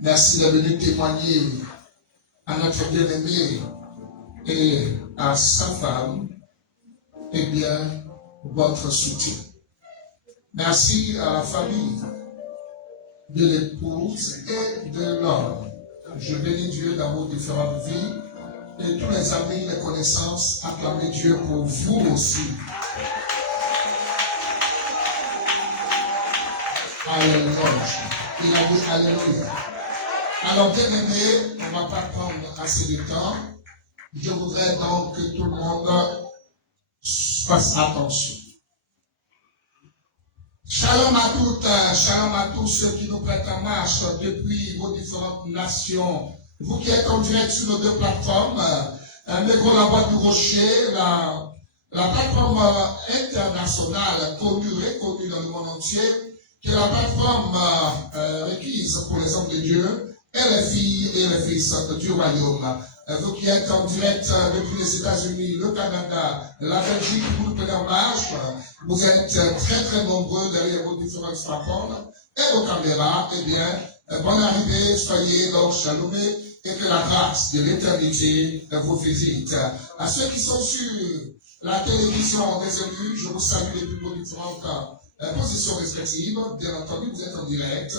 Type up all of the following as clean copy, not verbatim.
Merci de venir témoigner à notre bien-aimé et à sa femme, eh bien, votre soutien. Merci à la famille de l'épouse et de l'homme. Je bénis Dieu dans vos différentes vies et tous les amis, les connaissances, acclamez Dieu pour vous aussi. Alléluia. Il a dit Alléluia. Alors, bien aimé, on ne va pas prendre assez de temps. Je voudrais donc que tout le monde fasse attention. Shalom à toutes, shalom à tous ceux qui nous prêtent en marche depuis vos différentes nations. Vous qui êtes en direct sur nos deux plateformes, Mégro la Boîte du Rocher, la plateforme internationale connue, reconnue dans le monde entier, qui est la plateforme requise pour les hommes de Dieu et les fils du royaume. Vous qui êtes en direct depuis les États-Unis, le Canada, la Belgique, vous nous prenez en marche. Vous êtes très très nombreux derrière vos différentes smartphones et vos caméras. Eh bien, bonne arrivée, soyez donc chalomés et que la grâce de l'éternité vous visite. À ceux qui sont sur la télévision des élus, je vous salue depuis vos différentes positions respectives. Bien entendu, vous êtes en direct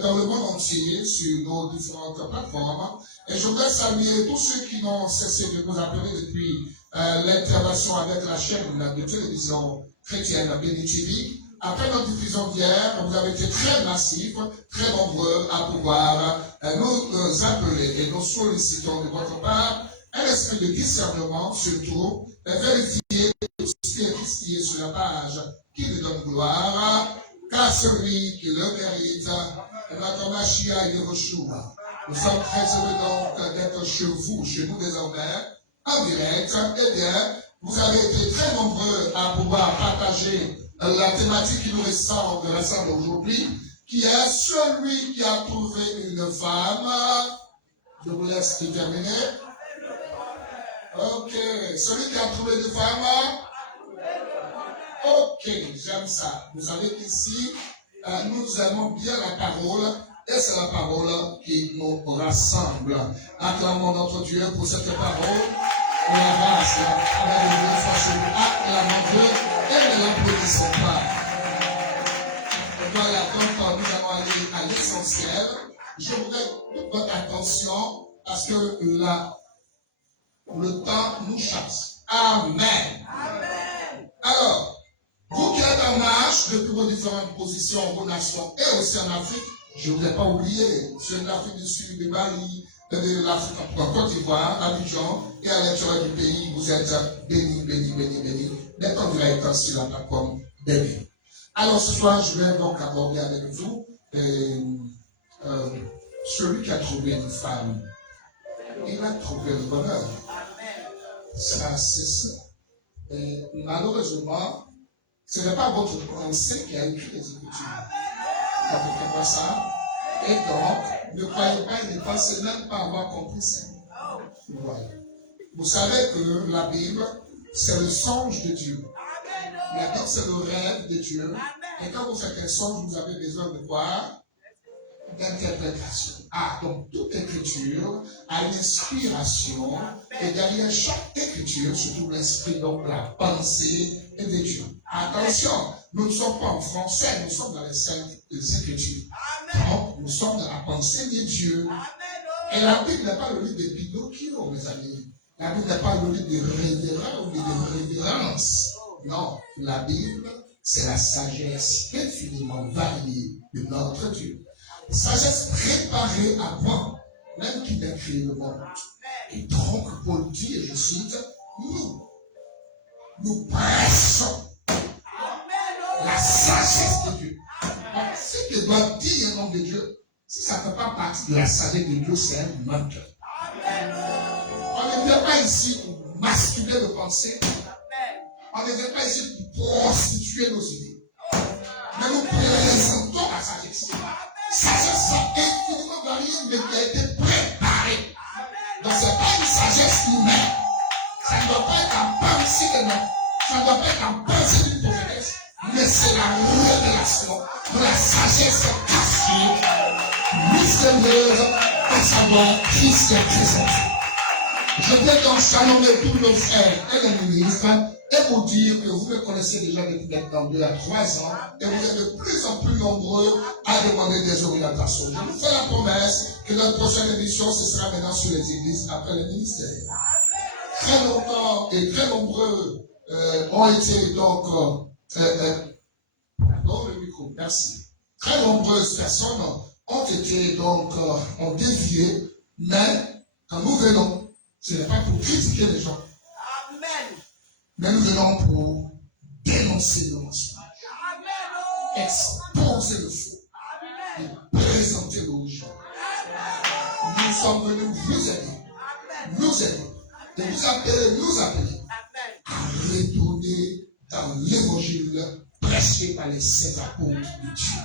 dans le monde entier sur nos différentes plateformes. Et je voudrais saluer tous ceux qui n'ont cessé de nous appeler depuis l'intervention avec la chaîne de télévision chrétienne Béni TV. Après notre diffusion d'hier, vous avez été très massifs, très nombreux à pouvoir nous appeler et nous sollicitons de votre part un esprit de discernement, surtout vérifier ce qui est sur la page qui lui donne gloire, car celui qui le mérite, notre Machia Yehoshua. Nous sommes très heureux donc d'être chez vous, chez nous désormais, en direct. Eh bien, vous avez été très nombreux à pouvoir partager la thématique qui nous ressemble de l'assemblée aujourd'hui, qui est celui qui a trouvé une femme. Je vous laisse terminer. Ok, celui qui a trouvé une femme. Ok, j'aime ça. Vous savez qu'ici, nous aimons bien la parole. Et c'est la parole qui nous rassemble. Acclamons notre Dieu pour cette parole. Et la grâce, acclamons Dieu et ne l'applaudissons pas. Et voilà, donc nous allons aller à l'essentiel. Je voudrais toute votre attention parce que le temps nous chasse. Amen. Amen. Alors, vous qui êtes en marche depuis vos différentes positions, vos nations et aussi en Afrique, je ne vous ai pas oublié, ceux de l'Afrique du Sud, de Mali, de l'Afrique en Côte d'Ivoire, Abidjan et à l'intérieur du pays, vous êtes bénis, bénis, bénis, bénis, d'être en direct sur la plateforme bénis. Alors ce soir, je vais donc aborder avec vous celui qui a trouvé une femme. Il a trouvé le bonheur. Ça, c'est ça. Et malheureusement, ce n'est pas votre pensée qui a écrit les Écritures. Vous comprenez pas ça? Et donc, ne croyez pas, il ne pensez même pas avoir compris ça. Voilà. Vous savez que la Bible, c'est le songe de Dieu. La Bible, c'est le rêve de Dieu. Et quand vous faites un songe, vous avez besoin de quoi? D'interprétation. Ah, donc toute écriture a une inspiration. Et derrière chaque écriture se trouve l'esprit, donc la pensée de Dieu. Attention, nous ne sommes pas en français, nous sommes dans les saintes écritures. Donc, nous sommes dans la pensée de Dieu. Et la Bible n'est pas le livre de Pinocchio, mes amis. La Bible n'est pas le livre de révérence. Non, la Bible, c'est la sagesse infiniment variée de notre Dieu. Sagesse préparée avant, même qu'il ait créé le monde. Et donc, Paul dit, et je cite, nous pressons la sagesse de Dieu. Donc, ce que doit dire un homme de Dieu, si ça ne fait pas partie de la sagesse de Dieu, c'est un manque. On ne vient pas ici pour masculer nos pensées. On ne vient pas ici pour prostituer nos idées. Mais nous présentons la sagesse. Sagesse infiniment variée, mais qui a été préparée. Donc, ce n'est pas une sagesse humaine. Ça ne doit pas être en pensée de nous. Ça ne doit pas être en pensée d'une prophétesse. Mais c'est la révélation de la sagesse cachée, Seigneur pour savoir qui s'est présenté. Je viens donc chalonner tous nos frères et les ministres et vous dire que vous me connaissez déjà depuis maintenant 2 à 3 ans et vous êtes de plus en plus nombreux à demander des orientations. Je vous fais la promesse que notre prochaine émission, ce sera maintenant sur les églises après les ministères. Très longtemps et très nombreux ont été donc... pardon, le micro, merci. Très nombreuses personnes ont été donc ont dévié, mais quand nous venons, ce n'est pas pour critiquer les gens. Amen. Mais nous venons pour dénoncer le mensonge. Exposer le faux. Et présenter le gens. Nous sommes venus vous aider. Nous aider. Et vous appeler à retourner dans l'évangile prêché par les saints apôtres de Dieu.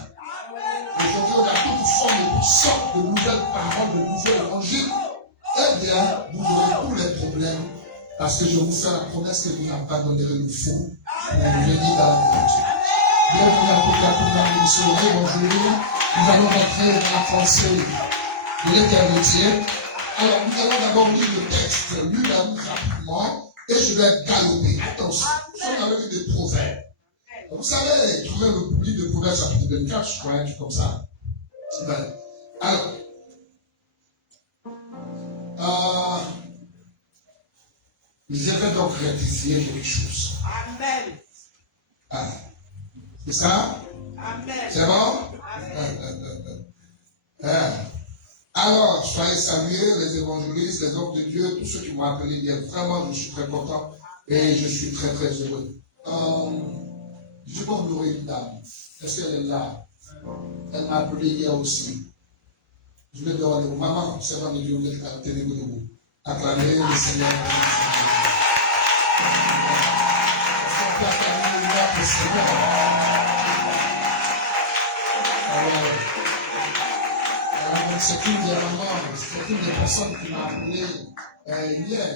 Aujourd'hui, on a toute forme et toutes sortes de nouvelles paroles, de nouveaux évangiles. Eh bien, vous aurez tous les problèmes parce que je vous fais la promesse que vous n'abandonnerez le faux pour venir dans la vérité. Bienvenue à toute la première émission de l'évangile. Nous allons rentrer dans la pensée de l'éternité. Alors, nous allons d'abord lire le texte lui-même rapidement et je vais galoper. Attention, on avait lu des proverbes. Vous savez, trouver le livre de Proverbes chapitre 24, je crois, un truc comme ça. Alors, je vais donc rectifier quelque chose. Amen. Ah. C'est ça? Amen. C'est bon? Alors, soyez salués, les évangélistes, les hommes de Dieu, tous ceux qui m'ont appelé hier. Vraiment, je suis très content et je suis très très heureux. Je peux honorer une dame. Est-ce qu'elle est là? Elle m'a appelé hier aussi. Je vais demander, maman, c'est vrai, Dieu, vous êtes à la télé de vous. Acclamez le Seigneur. Est-ce qu'on peut acclamer le Seigneur? Alors, c'est une des mamans, c'est une des personnes qui m'a appelé hier. Hier,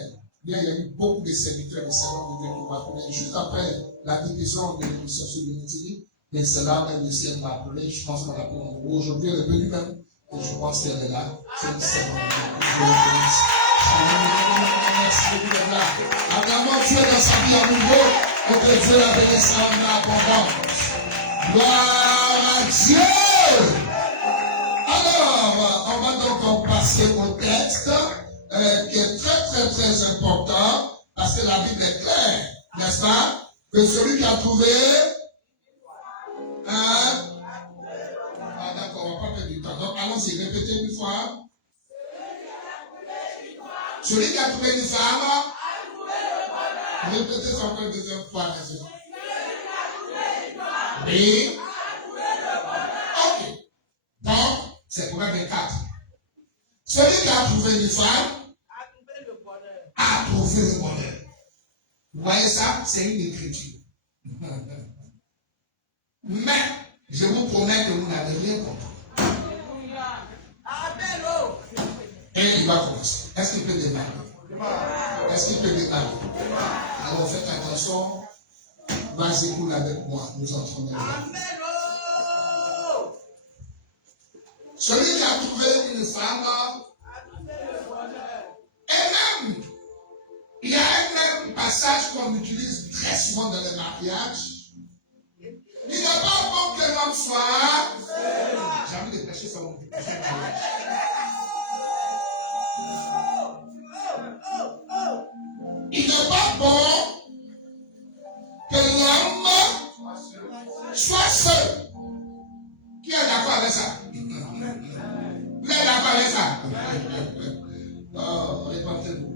il y a eu beaucoup de serviteurs de servants de Dieu qui m'ont appelé. Juste après la division de l'émission sur l'unité, mais c'est là même le ciel m'a appelé. Je pense qu'on a appelé en gros. Aujourd'hui, elle est venue même. Et je pense qu'elle est là. C'est une servante de Dieu. Merci beaucoup d'être là. Acclamons Dieu dans sa vie à nouveau. Et que Dieu la bénisse en abondance. Gloire à Dieu. Alors, on va donc passer au texte qui est très très très important parce que la Bible est claire, n'est-ce pas? Que celui qui a trouvé d'accord, on va pas perdre du temps. Donc allons-y, répétez une fois. Celui qui a trouvé une femme, répétez ça encore une deuxième fois. Oui. Ok. Donc, c'est Proverbe 24. Celui qui a trouvé une femme a trouvé le bonheur. Vous voyez ça? C'est une écriture. Mais, je vous promets que vous n'avez rien compris. Et il va commencer. Est-ce qu'il peut démarrer? Est-ce qu'il peut démarrer? Alors faites attention. Vas-y, coule avec moi. Nous entrons dans le celui qui a trouvé une femme, et même, il y a un même passage qu'on utilise très souvent dans les mariages. Il n'est pas bon que l'homme soit. J'ai envie de prêcher sur mon mariage. Il n'est pas bon que l'homme soit seul. Qui est d'accord avec ça? Vous êtes d'accord avec ça? Oh, répondez-vous.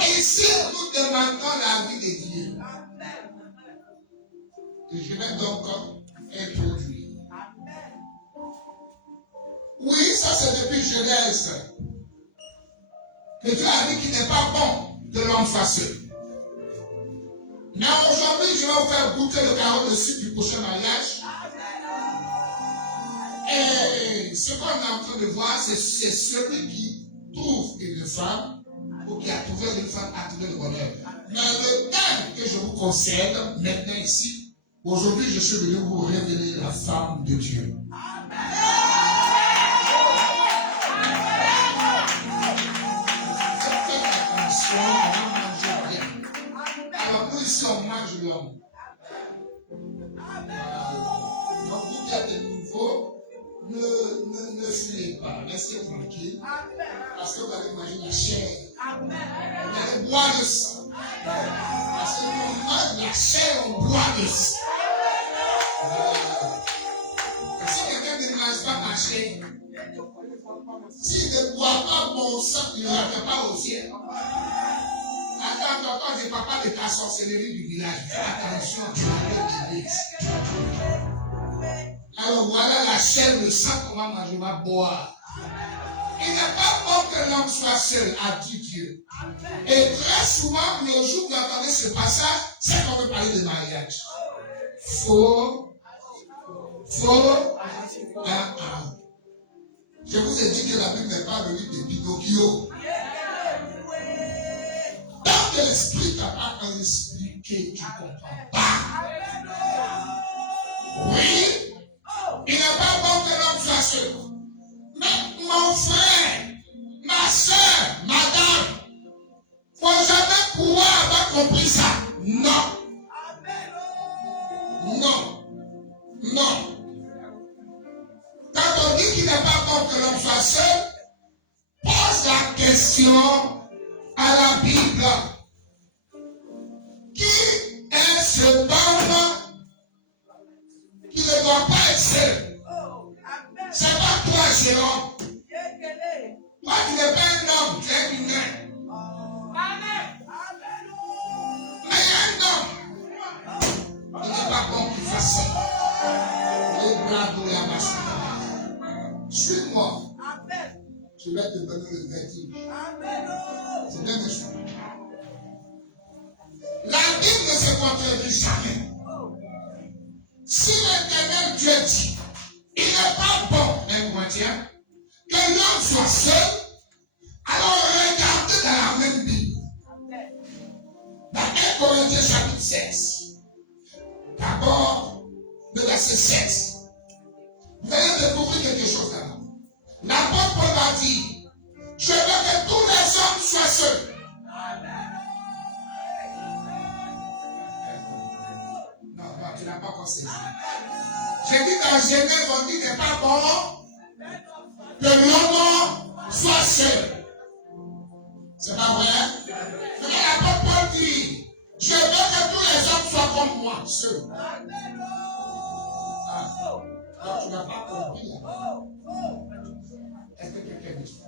Et si nous demandons la vie de Dieu, je vais donc introduire. Oui, ça c'est depuis Genèse. Que Dieu a dit qu'il n'est pas bon que l'homme soit seul. Mais aujourd'hui, je vais vous faire goûter le carotte de sucre du prochain mariage. Et ce qu'on est en train de voir, c'est celui qui trouve une femme ou qui a trouvé une femme à trouver le bonheur. Mais le thème que je vous concède maintenant ici, Aujourd'hui, je suis venu vous révéler la femme de Dieu. Faites attention, on mange bien. Alors nous ici, on mange l'homme. Donc vous qui êtes nouveau, ne fuyez pas, restez tranquille. Parce que vous allez manger la chair. Vous allez boire le sang. Parce que quand on mange la chair, on boit le sang. Si quelqu'un ne mange pas ma chair, s'il ne boit pas mon sang, il ne rentre pas au ciel. Attends, je ne parle pas de ta sorcellerie du village. Fais attention à l'église. Alors voilà la chair, le sang qu'on va manger, on va boire. Il n'est pas bon que l'homme soit seul, a dit Dieu. Et très souvent, le jour où vous entendez ce passage, c'est qu'on veut parler de mariage. Faux. Je vous ai dit que la Bible n'est pas venue de Pinocchio. Tant que l'esprit t'a pas expliqué, tu ne comprends pas. Oui, il n'est pas bon que l'homme soit seul. Mais mon frère, ma soeur, madame, il ne faut jamais pouvoir avoir compris ça. Non. Quand on dit qu'il n'est pas bon que l'homme soit seul, pose la question à la Bible. Qui est ce homme qui ne doit pas être seul? C'est pas toi, Jérôme. Toi, tu n'es pas un homme, tu es humain. Mais il y a un homme. Il n'est pas bon qu'il fasse ça. Suis-moi. Je vais te donner le vertige. C'est bien sûr. La Bible ne se contredit jamais. Si l'Éternel Dieu dit, il n'est pas bon, un Corinthien, que l'homme soit seul, alors regardez dans la même Bible. Dans 1 Corinthiens chapitre 16. D'abord, le verset 7. Vous allez découvrir quelque chose là-bas. L'apôtre Paul a dit, je veux que tous les hommes soient seuls. Non, tu n'as pas conseillé. J'ai dit dans Genèse, on dit qu'il n'est pas bon que l'homme soit seul. C'est pas vrai? Mais l'apôtre Paul dit, je veux que tous les hommes soient comme moi, seuls. Alors, tu n'as pas compris. Est-ce que quelqu'un dit?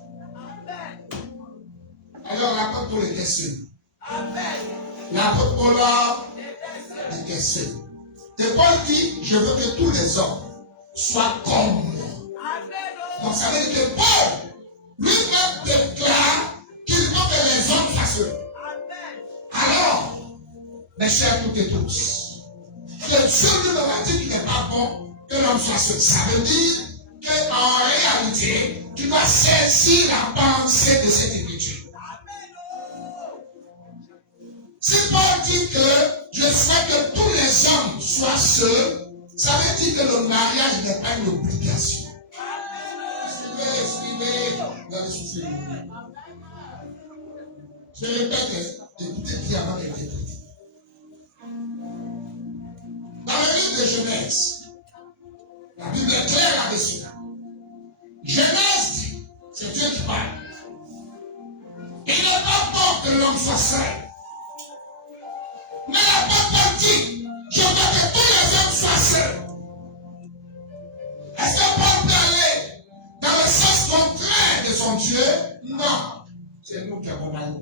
Alors, l'apôtre Paul était seul. L'apôtre Paul était seul. Et Paul dit, je veux que tous les hommes soient comme moi. Donc, ça veut dire que Paul lui-même déclare qu'il veut que les hommes soient seuls. Alors, mes chers toutes et tous, que Dieu lui a dit qu'il n'est pas bon que l'homme soit seul. Ça veut dire qu'en réalité, tu dois saisir la pensée de cette écriture. Si Paul dit que je souhaite que tous les hommes soient seuls, ça veut dire que le mariage n'est pas une obligation. Suivez, vous allez souffrir. Je répète, écoutez bien avant d'interpréter. Dans le livre de Genèse, la Bible est claire là-dessus. Genèse dit, c'est Dieu qui parle. Il n'est pas bon que l'homme soit seul. Mais l'apôtre dit, je veux que tous les hommes soient seuls. Est-ce que Paul peut aller dans le sens contraire de son Dieu? Non. C'est nous qui avons mal.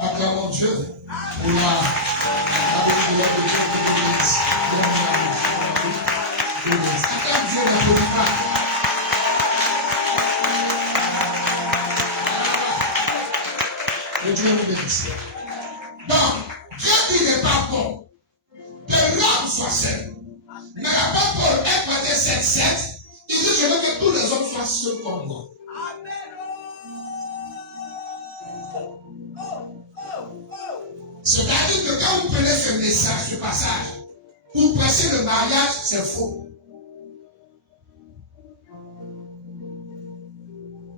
Acclamons Dieu pour la bénédiction de l'Église. Acclame Dieu, n'applaudis pas. Que Dieu nous bénisse. Donc, Dieu dit qu'il n'est pas bon que l'homme soit seul. Mais l'apôtre Paul, 1 Corinthiens 7, il dit, je veux que tous les hommes soient seuls comme moi. C'est-à-dire que quand vous prenez ce message, ce passage, pour presser le mariage, c'est faux.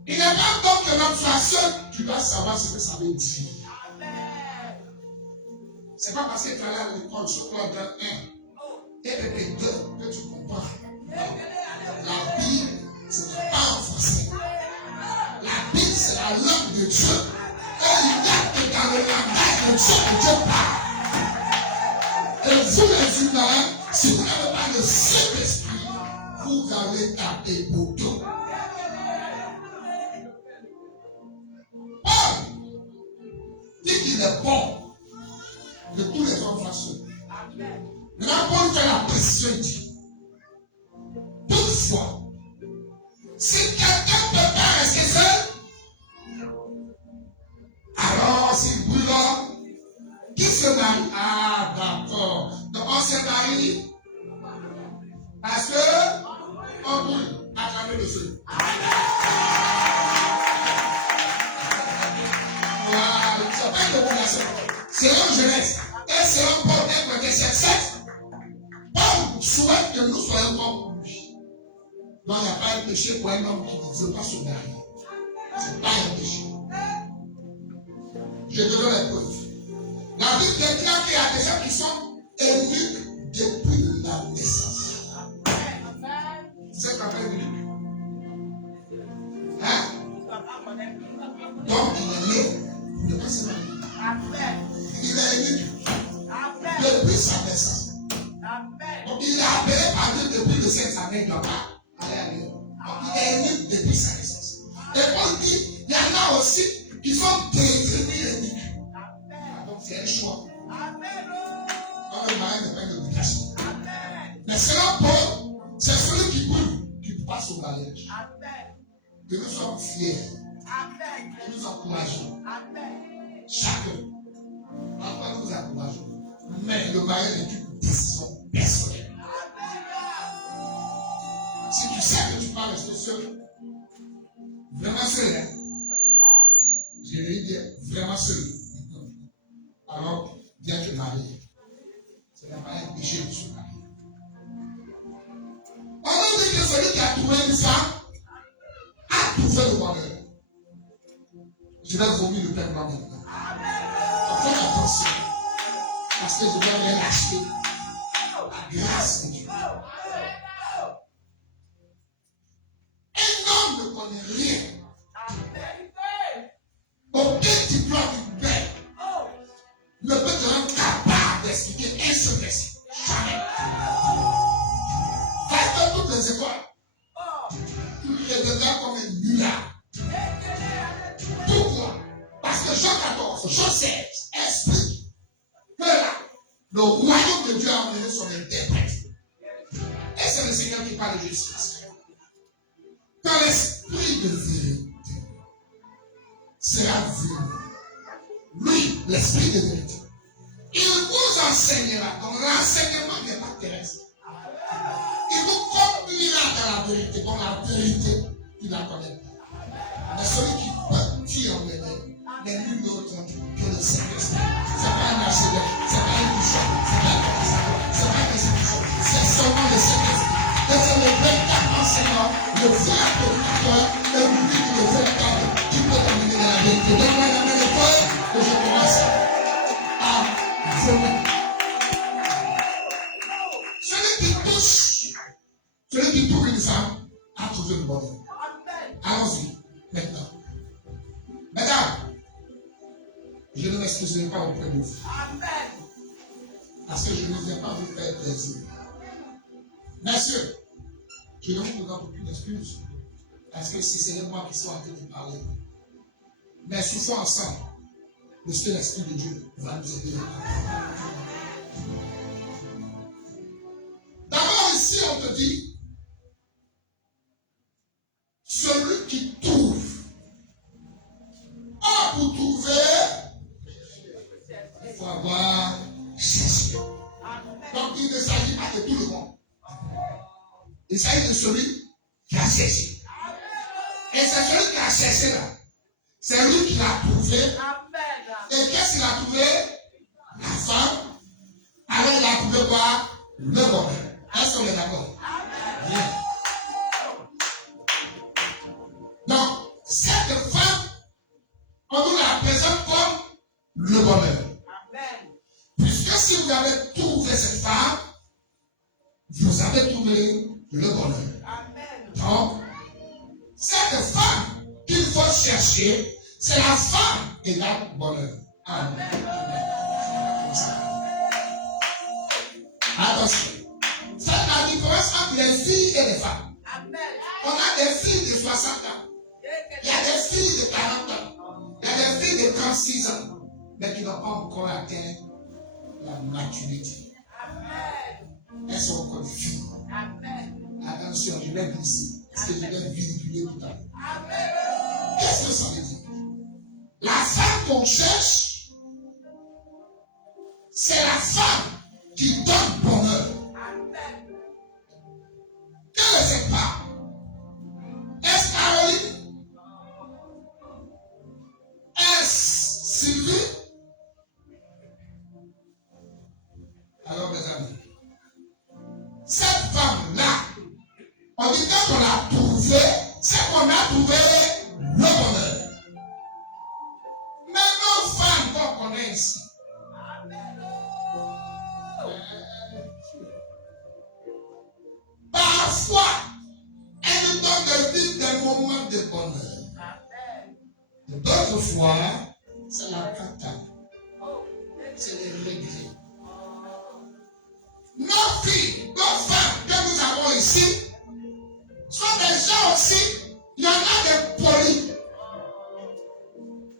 Il n'est pas bon que l'homme soit seul, tu dois savoir ce que ça veut dire. C'est pas parce que tu es allé à l'école sur toi dans 1 et le 2 que tu comprends. La Bible, ce n'est pas en français. La Bible, c'est la langue de Dieu. Et il n'y a que dans le langage de Dieu que Dieu parle. Et vous les humains, si vous n'avez pas le Saint-Esprit, vous allez taper pour tout. Paul dit qu'il est bon que tous les hommes soient seuls. Maintenant, Paul fait la précision, il dit toutefois, si quelqu'un ne peut pas rester seul, alors s'il brûle, qui se marie? Ah, d'accord. Donc on se marie parce que on brûle à travers le feu. Voilà, c'est pas une obligation. C'est un Genèse. Et c'est un Paul 1 verset 7. Paul souhaite que nous soyons comme lui. Donc il n'y a pas un péché pour un homme qui ne veut pas se marier. Ce n'est pas un péché. Je te donne la preuve. La Bible déclare qu'il y a des gens qui sont eunuques depuis la naissance. C'est ce qu'on appelle eunuque. Hein? Donc il est né pour ne pas se marier. Il est eunuque depuis sa naissance. Donc il est appelé par Dieu depuis le 5 années. Il ne doit pas aller à l'école. Donc il est eunuque depuis sa naissance. Et Paul dit, il y en a aussi qui sont devenus eunuques. Donc c'est un choix. Donc le mariage n'est pas une obligation. Mais selon Paul, c'est celui qui brûle qui passe au mariage. Que nous sommes fiers. Que nous encourageons. Chacun. Enfin, nous encourageons. Mais le mariage est une décision personnelle. Si tu sais que tu vas rester seul, vraiment seul, hein? Je vais dire vraiment seul. Alors, viens te marier. Ce n'est pas un péché de se marier. On nous dit que celui qui a trouvé une femme a trouvé le bonheur. Je vais vomir le père maintenant. Faites attention. Parce que je vais rien acheter. La grâce de Dieu. Un homme ne connaît rien. Aucun diplôme humain ne peut te rendre capable d'expliquer un seul verset. Jamais. Faites toutes les écoles. Tu les deviens comme un nulard. Pourquoi? Parce que Jean 14, Jean 16 explique que là, le royaume de Dieu a emmené son interprète. Et c'est le Seigneur qui parle de Jésus-Christ. Quand l'esprit de vérité sera venu, lui, l'esprit de vérité, il vous enseignera. Donc l'enseignement n'est pas terrestre. Il vous conduira dans la vérité. Donc la vérité, il la connaît pas. Mais celui qui bâtit en l'éveil n'est nul autre que le Saint-Esprit. Ce n'est pas un archevêque, ce n'est pas un bishop, ce n'est pas un professeur, ce n'est pas un institution, c'est seulement le Saint-Esprit. Et c'est le véritable enseignant, le vrai prédicateur, et lui qui est le véritable, qui peut t'amener dans la vérité. Donne-moi la main de toi, que je commence à vomir. Celui qui trouve une femme a trouvé le bonheur. Allons-y, maintenant. Mesdames, je ne m'excuserai pas auprès de vous. Parce que je ne viens pas vous faire plaisir. Messieurs, je ne vous donne aucune excuse. Parce que si c'est moi qui suis en train de parler. Mais souffrons ensemble. Le Saint-Esprit de Dieu va nous aider. D'abord ici, on te dit, celui qui trouve. Ah, pour trouver, il faut avoir cherché. Donc il ne s'agit pas de tout le monde. Il s'agit de celui qui a cherché. Et c'est celui qui a cherché là. C'est lui qui l'a trouvé. Et qu'est-ce qu'il a trouvé? femme, alors il a trouvé quoi? Le bonheur. Est-ce qu'on est d'accord? Bien. Donc, cette femme, on nous la présente comme le bonheur. Puisque si vous avez trouvé cette femme, vous avez trouvé le bonheur. Donc, cette femme qu'il faut chercher, c'est la femme égale bonheur. Amen. Attention. C'est la différence entre les filles et les femmes. On a des filles de 60 ans. Il y a des filles de 40 ans. Il y a des filles de 36 ans. Mais qui n'ont pas encore atteint la maturité. Elles sont encore des filles. Attention, je vais dire ici. Parce que je vais véhiculer tout à l'heure. Qu'est-ce que ça veut dire? La femme qu'on cherche, c'est la femme qui donne bonheur. Quelle est cette femme? Est-ce Caroline? Est-ce Sylvie? Alors mes amis, cette femme-là, on dit quand on l'a trouvée, c'est qu'on a trouvé le bonheur. Mais nos femmes qu'on connaît ici, parfois, elles nous donnent de vivre des moments de bonheur. D'autres fois, c'est la catastrophe. C'est les regrets. Nos filles, nos femmes que nous avons ici, sont des gens aussi, il y en a des polis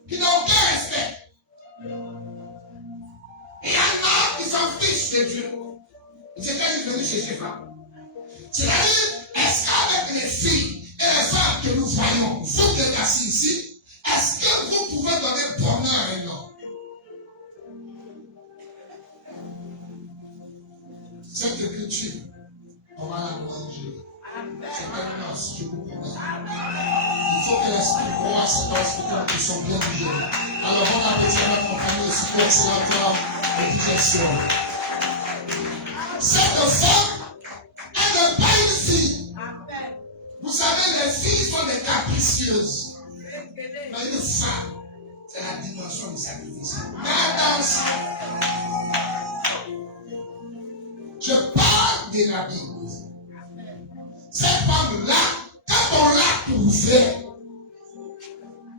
qui n'ont aucun respect. Il y en a qui s'en fichent de Dieu. C'est quand ils sont venus chez ces femmes. C'est-à-dire, est-ce qu'avec les filles et les femmes que nous voyons, vous qui êtes assis ici, est-ce que vous pouvez donner bonheur à un homme? Cette écriture, on va la manger. C'est un os, je vous promets. Il faut que l'esprit croit à cet os pour qu'ils sont bien digérés. Alors, on a besoin de accompagner aussi pour excellente forme de digestion. Cette femme, elle n'est pas une fille. Vous savez, les filles sont des capricieuses. Mais une femme, c'est la dimension du sacrifice. Mais attention, je parle de la Bible. Cette femme-là, quand on l'a trouvée,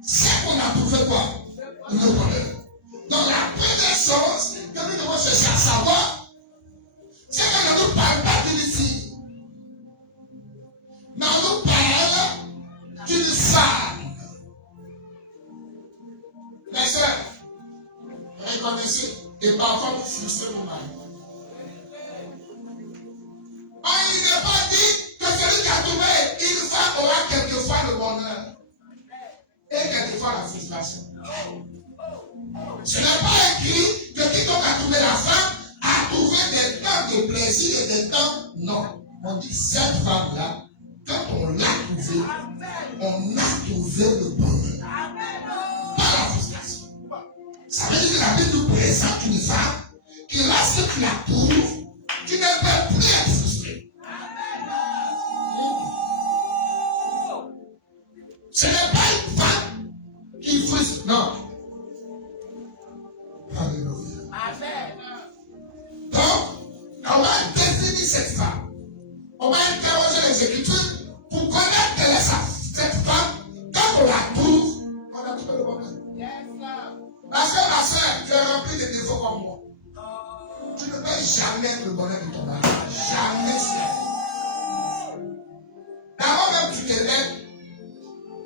c'est qu'on a trouvé quoi? Le bonheur. Donc la première chose que nous devons chercher à savoir, c'est qu'on ne nous parle pas d'une fille, mais on nous parle d'une femme. Mes soeurs, reconnaissez, et parfois vous frustrez vos maris. Il n'est pas dit que celui qui a trouvé une femme aura quelquefois le bonheur et quelquefois la frustration. Ce n'est pas écrit que quiconque a trouvé la femme a trouvé des temps de plaisir et des temps. Non. On dit cette femme-là, quand on l'a trouvée, on a trouvé le bonheur. Pas la frustration. Ça veut dire que la Bible nous présente une femme qui, lorsque tu la trouves, tu ne peux plus être frustré. Ce n'est pas une femme qui frustre, non. Alléluia. Amen. Donc, on va définir cette femme. On va interroger les Écritures pour connaître quelle est cette femme. Quand on la trouve, on a trouvé le bonheur. Parce que ma soeur, tu es rempli de défauts comme moi. Tu ne peux jamais le bonheur de ton mari. Jamais cela. D'abord même tu te lèves,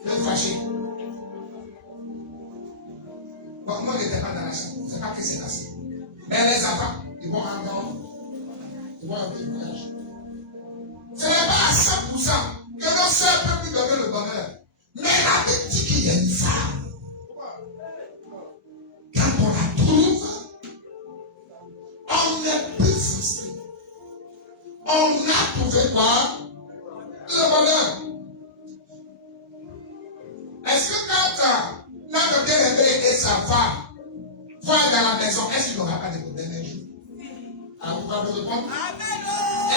tu es fâché. Bon, moi je n'étais pas dans la chambre. Je ne sais pas qui c'est passé. Mais les enfants, ils vont en dehors. Ils vont en témoignage. Ce n'est pas à 100% que nos soeurs peuvent nous donner le bonheur. Mais la Bible dit qu'il y a une femme. Quand on la trouve, on n'est plus frustré. On a trouvé quoi? Le bonheur. Est-ce que quand notre bien-aimé et sa femme vont dans la maison, est-ce qu'il n'aura pas de problème? capable de répondre?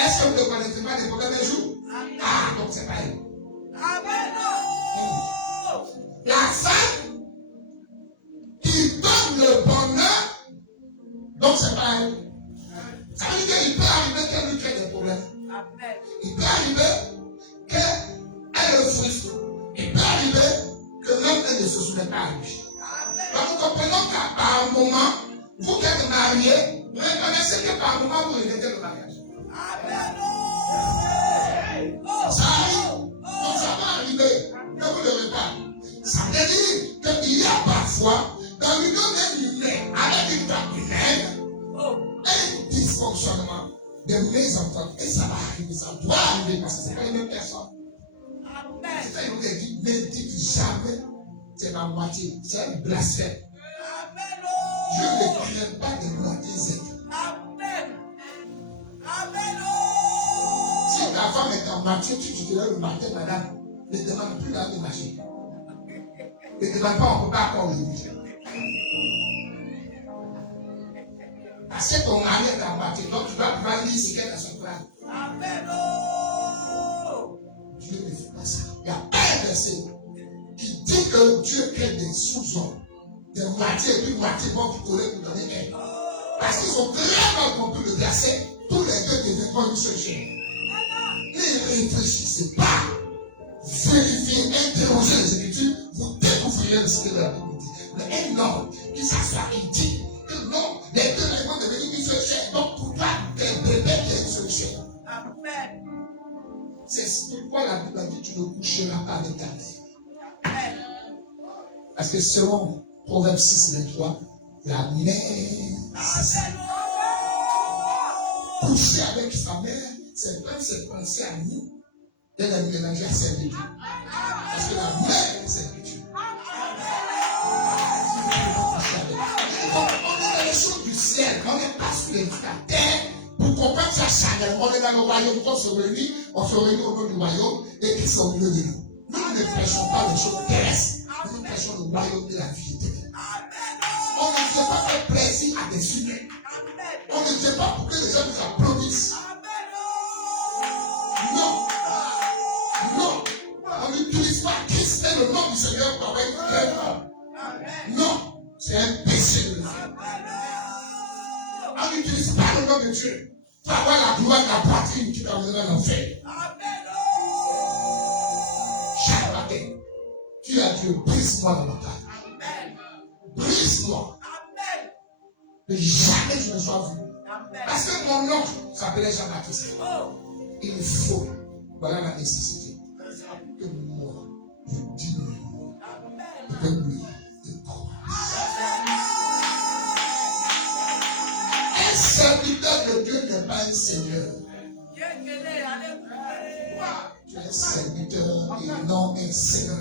Est-ce que vous ne connaissez pas des problèmes un jour? Ah, donc c'est pas elle. La femme qui donne le bonheur, donc c'est pas elle. Ça veut dire qu'il peut arriver qu'elle lui crée des problèmes. Il peut arriver qu'elle le frustre. Il peut arriver que même elle ne se souvient pas à lui. Donc nous comprenons qu'à un moment, vous qui êtes mariés, vous reconnaissez que par un moment vous regrettez le mariage. Ça arrive, donc ça va arriver, ne vous leurrez pas. Ça veut dire qu'il y a parfois, dans l'union d'un humain avec une femme humaine, un dysfonctionnement de mésentente. Et ça va arriver, ça doit arriver parce que ce n'est pas les mêmes personnes. C'est ça, il vous a dit, ne dites jamais, c'est la moitié, c'est un blasphème. Dieu ne crée pas de moitié zèbre. Si ta femme est en moitié, tu te lèves le matin, madame, ne demande plus d'aller marcher. Ne demande pas, on ne peut pas encore le dire. Parce que ton mari est en moitié, donc tu dois pouvoir lire ce qu'elle a son crâne. Dieu ne fait pas ça. Il y a pas un verset qui dit que Dieu crée des sous-hommes, des moitiés et puis moitié bon qui pourraient vous donner aide. Parce qu'ils ont très mal compris le verset, tous les deux devaient prendre une seule chair. Ne réfléchissez pas. Vérifiez, interrogez les Écritures, vous découvrirez ce que la Bible dit. Mais un homme qui s'assoit, qui dit que non, les deux vont devenir une seule chair. Donc pour toi, t'es bébé qui est une seule chair. C'est pourquoi la Bible a dit tu ne coucheras pas avec ta mère. Parce que selon Proverbe 6, 23, la mère, coucher avec sa mère, c'est comme se penser à nous. Elle a mélangé à servitude. Parce que la mère est servitude. Donc, on est dans les choses du ciel, on n'est pas sur les terre. Pour comprendre ça charnellement, on est dans le royaume, on se réunit au nom du royaume et qui sont au milieu de nous. Nous ne prêchons pas les choses terrestres, nous prêchons le royaume de la vie éternelle. On ne fait pas faire plaisir à des humains. On ne fait pas pour que les gens nous applaudissent. Non. Non. On n'utilise pas Christ et le nom du Seigneur pour avoir une crainte. Non. C'est un péché de Dieu. On n'utilise pas le nom de Dieu pour avoir la gloire de la poitrine qui t'emmènera en enfer. Chaque matin, tu as Dieu, brise-moi dans ma tête. Brise-moi. Que jamais je ne sois vu. Parce que mon oncle s'appelait Jean-Baptiste. Il faut, voilà la nécessité, que moi, je diminue, que lui, il croise. Un serviteur de Dieu n'est pas un seigneur. Tu es un serviteur et non un seigneur.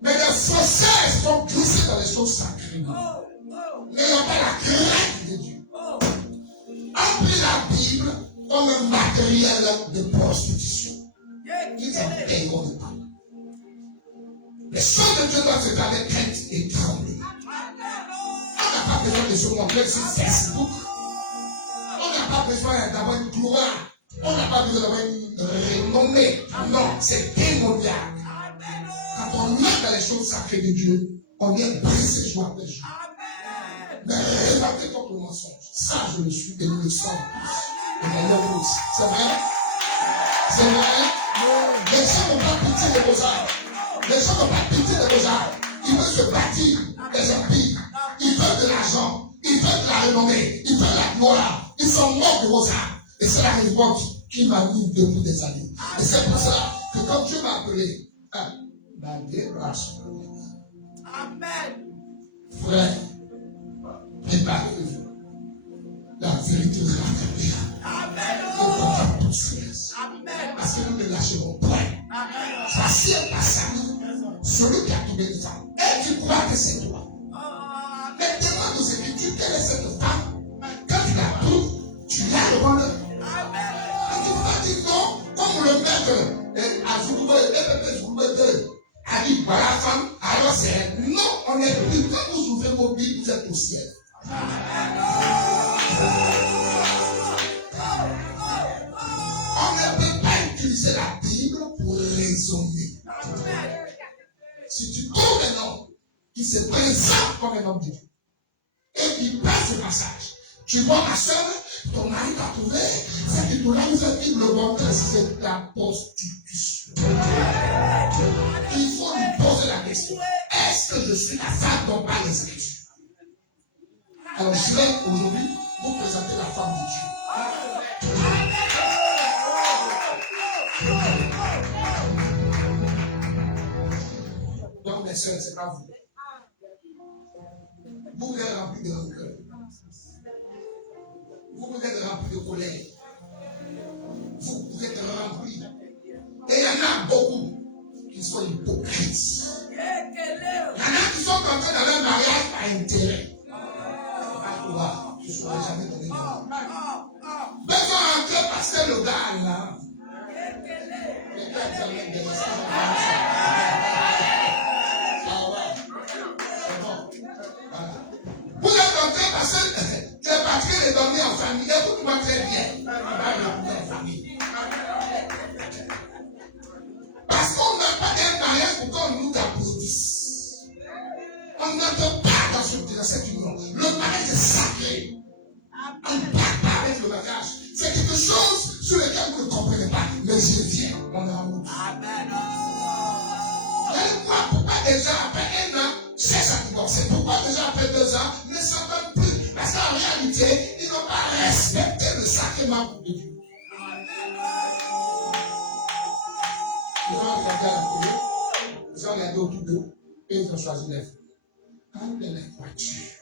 Mais les faussaires sont glissés dans les choses sacrées. N'ayant pas la crainte de Dieu. On prit la Bible comme un matériel de prostitution. Ils en payeront le prix. Les choses de Dieu doivent se faire avec crainte et tremblement. On n'a pas besoin de se montrer sur Facebook. On n'a pas besoin d'avoir une gloire. On n'a pas besoin d'avoir une renommée. Non, c'est démoniaque. Quand on est dans les choses sacrées de Dieu, on vient briser jour après jour. Mais révoltez contre le mensonge. Ça, je le suis et nous le sommes tous. Et d'ailleurs, nous aussi. C'est vrai? C'est vrai? Les gens n'ont pas pitié de vos âmes. Les gens n'ont pas pitié de vos âmes. Ils veulent se bâtir des empires. Ils veulent de l'argent. Ils veulent de la renommée. Ils veulent la gloire. Ils sont morts de vos âmes. Et c'est la révolte qui m'a mis depuis des années. Et c'est pour ça que quand Dieu m'a appelé, la grâce. Amen. Frère, préparez-vous. La vérité de la Amen. Amen. Parce que nous ne lâcherons point. Facile à ça. Celui qui a trouvé une femme. Et tu crois que c'est toi. Mais demande aux Écritures quelle est cette femme. Quand tu la trouves, tu l'as devant eux. Et tu vas dire non, comme le maître à Zouloube a dit voilà la femme, alors c'est elle. Non, on est plus. Quand vous ouvrez vos Bibles, vous êtes au ciel. utiliser la Bible pour raisonner. Si tu trouves un homme qui se présente comme un homme de Dieu et qui passe ce passage, tu vois ma soeur, ton mari t'a trouvé, c'est que ton ami fait qu'il le montre, c'est ta prostitution. Il faut lui poser la question, est-ce que je suis la femme dont parle les Écritures? Alors je vais aujourd'hui vous présenter la femme de Dieu. Donc mes soeurs, c'est pas vous. Vous êtes remplis de rancœur. Vous êtes remplis de colère. Vous êtes remplis. Et il y en a beaucoup qui sont hypocrites. Il y en a qui sont entrés dans leur mariage par intérêt. À toi, tu ne seras jamais donné de moi. Mais ils sont rentrés parce que le gars là. Vous êtes entrés parce que c'est parce que les dormir en famille. Écoute-moi très bien. En famille. Parce qu'on n'a pas un mariage pour qu'on nous applaudisse. On n'entre pas dans cette union. Le mariage est sacré. On ne parle pas avec le mariage. C'est quelque chose sur lequel vous ne comprenez pas. Mais je viens, on est en route. Amen. Pourquoi des gens après 1 an cherchent à divorcer? Pourquoi des gens après 2 ans ne s'entendent plus? Parce qu'en réalité, ils n'ont pas respecté le sacrement de Dieu. Ils ont regardé à la télé, ils ont regardé autour d'eux et ils ont choisi les filles. Amenez les voitures,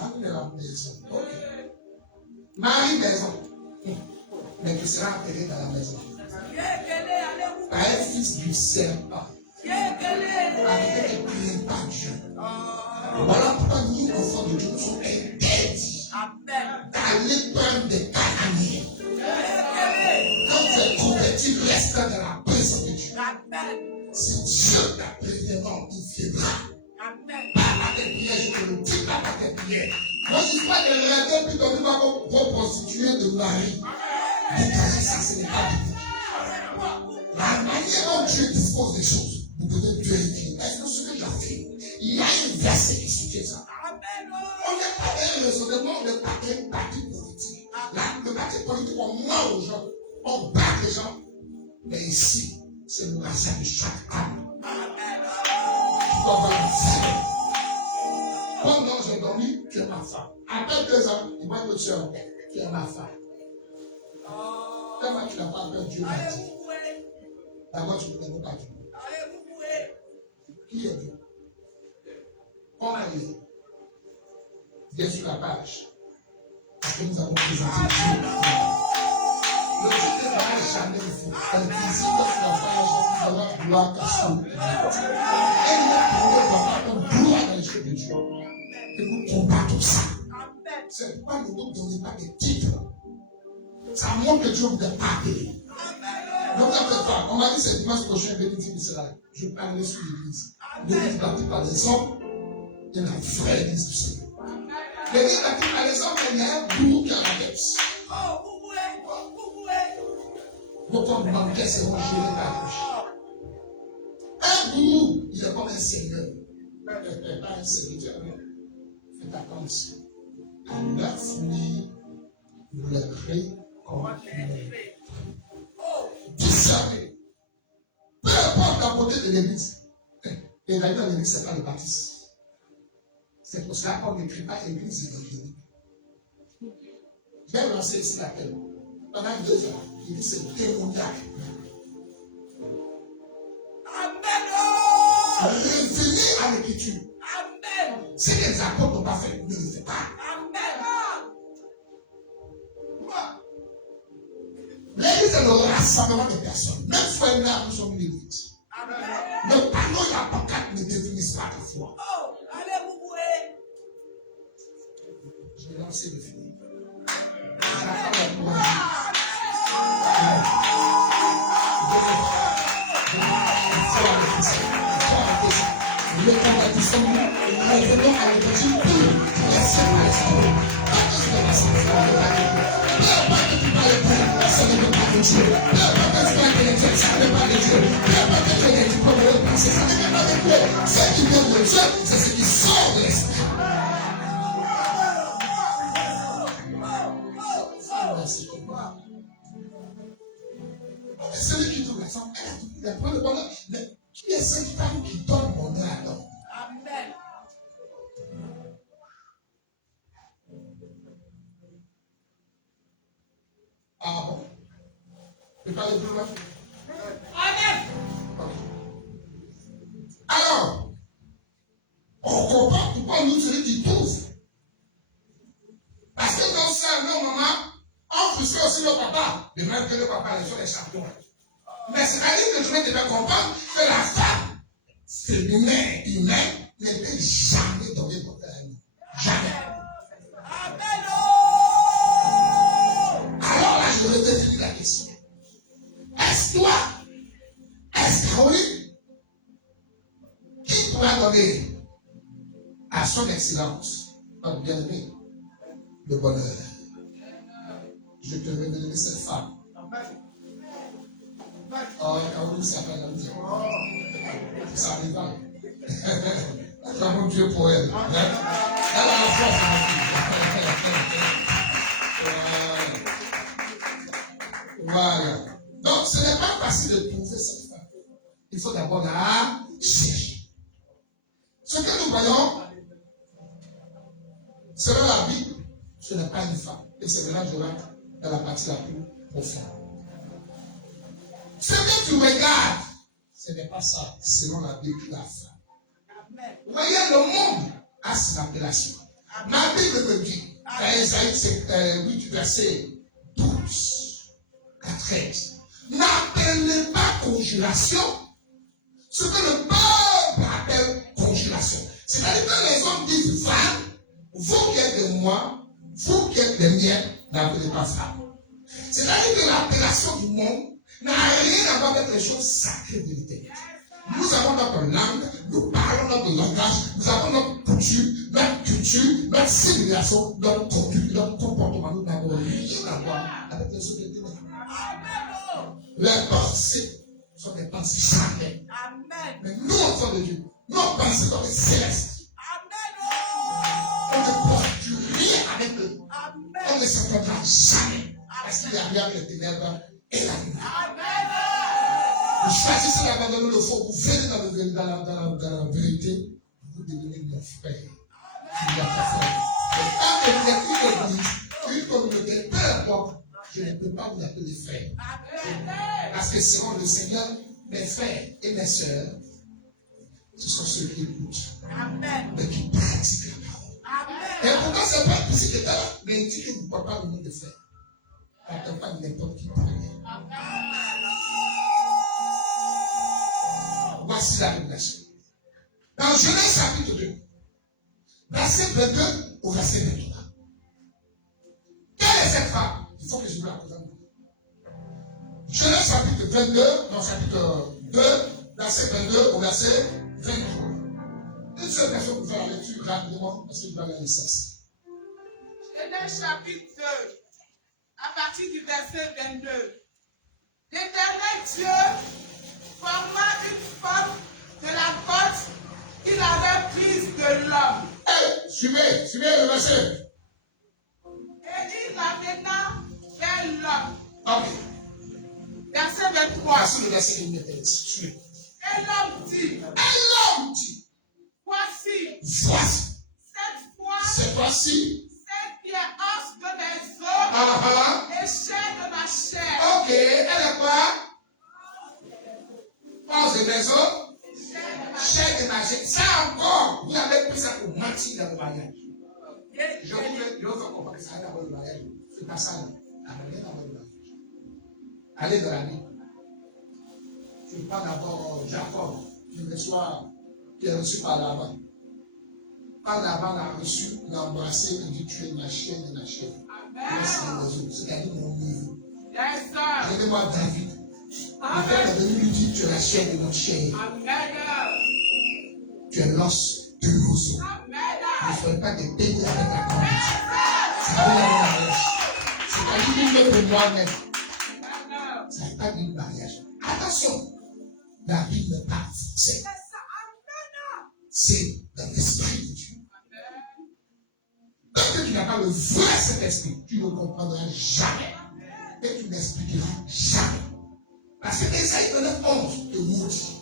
amenez la maison. Ok. Marie maison. Mais tu seras enterré dans la maison. Par un fils du serpent. Avec des prières par Dieu. Voilà pourquoi nous, enfants de Dieu, nous sommes interdits d'aller prendre des Cananéens. Quand tu es converti, reste dans la présence de Dieu. Si Dieu t'a premièrement, il viendra. Par tes prières, je te le dis par tes prières. Moi, je ne suis pas de rêver, puis ton va reconstituer de Marie. Dégager ça, ce n'est pas biblique. La manière dont Dieu dispose des choses, vous pouvez vérifier. Est-ce que ce que j'affirme, il y a un verset qui suit ça. On n'est pas un raisonnement, on n'est pas un parti politique. Là, le parti politique, on ment aux gens, on bat les gens. Mais ici, c'est le rachat de chaque âme. Tu dois avoir une femme. Pendant que j'ai dormi, tu es ma femme. Après 2 ans, il va te dire, tu es ma femme. Comment tu n'as pas peur, Dieu l'a dit. D'abord, tu ne connais pas Dieu. Qui est Dieu? On a dit, viens sur la page. Parce que nous avons présenté Dieu. Le Dieu ne va jamais vous. Elle visite sur la page de la gloire cachée. Elle ne pas comme gloire dans les choses de Dieu. Et nous combattons ça. C'est pourquoi nous ne donnons pas des titres. Ça montre que Dieu vous a pardonné. Donc, on m'a dit c'est dimanche prochain, bénédiction d'Israël. Je parlerai sur l'église. L'église bâtie par les hommes et la vraie église du Seigneur. L'église bâtie par les hommes, il y a un bourreau qui a la tête. Vos pommes bancaires seront gérées par la bouche. Un bourreau, il est comme un seigneur. Pas un serviteur, non. Faites attention. À 9 nuits, vous les récompensez. Discernez. Peu importe la beauté de l'église. Et d'ailleurs, l'église, ce n'est pas le baptiste. C'est pour cela qu'on n'écrit pas église évangélique. Je vais lancer ici la thème. Pendant 2 ans, il dit c'est témoignage. Amen. Revenez à l'écriture. Amen. Si les apôtres n'ont pas fait, ne le faites pas. Amen. L'église est le rassemblement des personnes. Même frères et nous sommes une église. Le panneau et la pancarte ne définissent pas ta foi. Je vais lancer le film. Le convertissement, revenons à l'évangile pur, laissez par l'esprit. Pas que je vais passer, peu importe que tu parles pour, ce n'est pas de Dieu. Peu importe que tu parles ça ne dépend de Dieu. Peu importe que tu aies des diplômes de penser, ça ne dépend pas de Dieu. Ce qui vient de Dieu, c'est ce qui sort de l'esprit. Celui qui trouve la femme, elle a trouvé le bonheur. Mais qui est cette femme qui donne bonheur à l'homme? Amen. Ah bon? Tu parles plus loin? Amen. Alors, on comprend pourquoi nous, celui qui trouve. Parce que nos soeurs, nos mamans, ont frustré aussi le papa, de même que le papa, les sont les champions. Mais c'est-à-dire que je vais te faire comprendre que la femme féminin, humaine, ne peut jamais donner bonheur à nous. Jamais. Amen. Alors là, je vais te dire la question. Est-ce toi, est-ce Caroline, qui pourra donner à son excellence, notre bien-aimé, le bonheur? Je te révélerai cette femme. Oh, Caroline s'appelle la musique. Ça arrive. Nous avons Dieu pour elle. Elle a la force. Voilà. Donc, ce n'est pas facile de trouver cette femme. Il faut d'abord la chercher. Ce que nous voyons, selon la Bible, ce n'est pas une femme. Et c'est là que je rentre dans la partie la plus profonde. Ce que tu regardes, ce n'est pas ça, selon la Bible, la femme. Vous voyez, le monde a son appellation. Ma Bible me dit, dans Isaïe 8, verset 12 à 13, n'appelez pas conjuration ce que le peuple appelle conjuration. C'est-à-dire que les hommes disent femme, vous qui êtes de moi, vous qui êtes des miens, n'appelez pas femme. C'est-à-dire que l'appellation du monde n'a rien à voir avec les choses sacrées de l'éternité. Nous avons notre langue, nous parlons notre langage, nous avons notre coutume, notre culture, notre civilisation, notre conduite, notre comportement. Nous n'avons rien à voir avec les choses de l'éternité. Les pensées sont des pensées sacrées. Mais nous, enfants de Dieu, nos pensées sont des célestes. On ne produit rien avec eux. On ne s'entendra jamais. Parce qu'il y a rien avec les ténèbres et la lumière. Vous choisissez d'abandonner le faux, vous venez dans la vérité, vous devenez mon frère. Il y a pas frère. Et quand vous êtes une communauté, peu importe, je ne peux pas vous appeler frère. Parce que selon le Seigneur, mes frères et mes sœurs, ce sont ceux qui écoutent, mais qui pratiquent la parole. Et pourtant, c'est pas possible que mais il dit que vous ne pouvez pas le nom de frère. N'attends pas n'importe qui parle. Voici la révélation. Dans Genèse chapitre 2, verset 22 au verset 23. Quelle est cette femme? Il faut que je vous la présente. Genèse chapitre 22, non, chapitre 2, verset 22 au verset 23. Une seule personne pour faire la lecture rapidement parce qu'il va aller à l'essence. Genèse chapitre 2, à partir du verset 22. L'Éternel Dieu forma une femme de la côte qu'il avait prise de l'homme. Suivez le verset. Et il l'amena vers l'homme. Ok. Verset 23. Voici le verset qui m'intéresse. Suivez. Et l'homme dit. Voici. Cette fois-ci. Cette qui est os de mes os et chair de ma chair. Ok, elle est quoi? Os de mes os, chair de ma chair. Ça encore, vous avez pris ça pour mentir dans le mariage. Je vous fais comprendre que ça n'a pas de mariage. C'est pas ça. Rien à voir le mariage. Allez dans la vie. Je parle d'abord Jacob, qui est reçu par Laban. Quand Laban l'a reçu, il l'a embrassé, il dit tu es ma chair de ma chair. C'est-à-dire mon niveau. Regardez-moi David. Le père est venu lui dire tu es la chair de notre chair. Tu es l'os de nos os. Ne soyez pas des pays avec la conduite. Ça veut dire mariage. C'est-à-dire qu'il veut pour moi-même. Ça n'est pas du mariage. attention, la Bible n'est pas forcée. C'est dans l'esprit de Dieu. Tant que tu n'as pas le vrai Saint-Esprit, tu ne comprendras jamais. Et tu n'expliqueras jamais. Parce que Ésaïe 9:11 te maudit.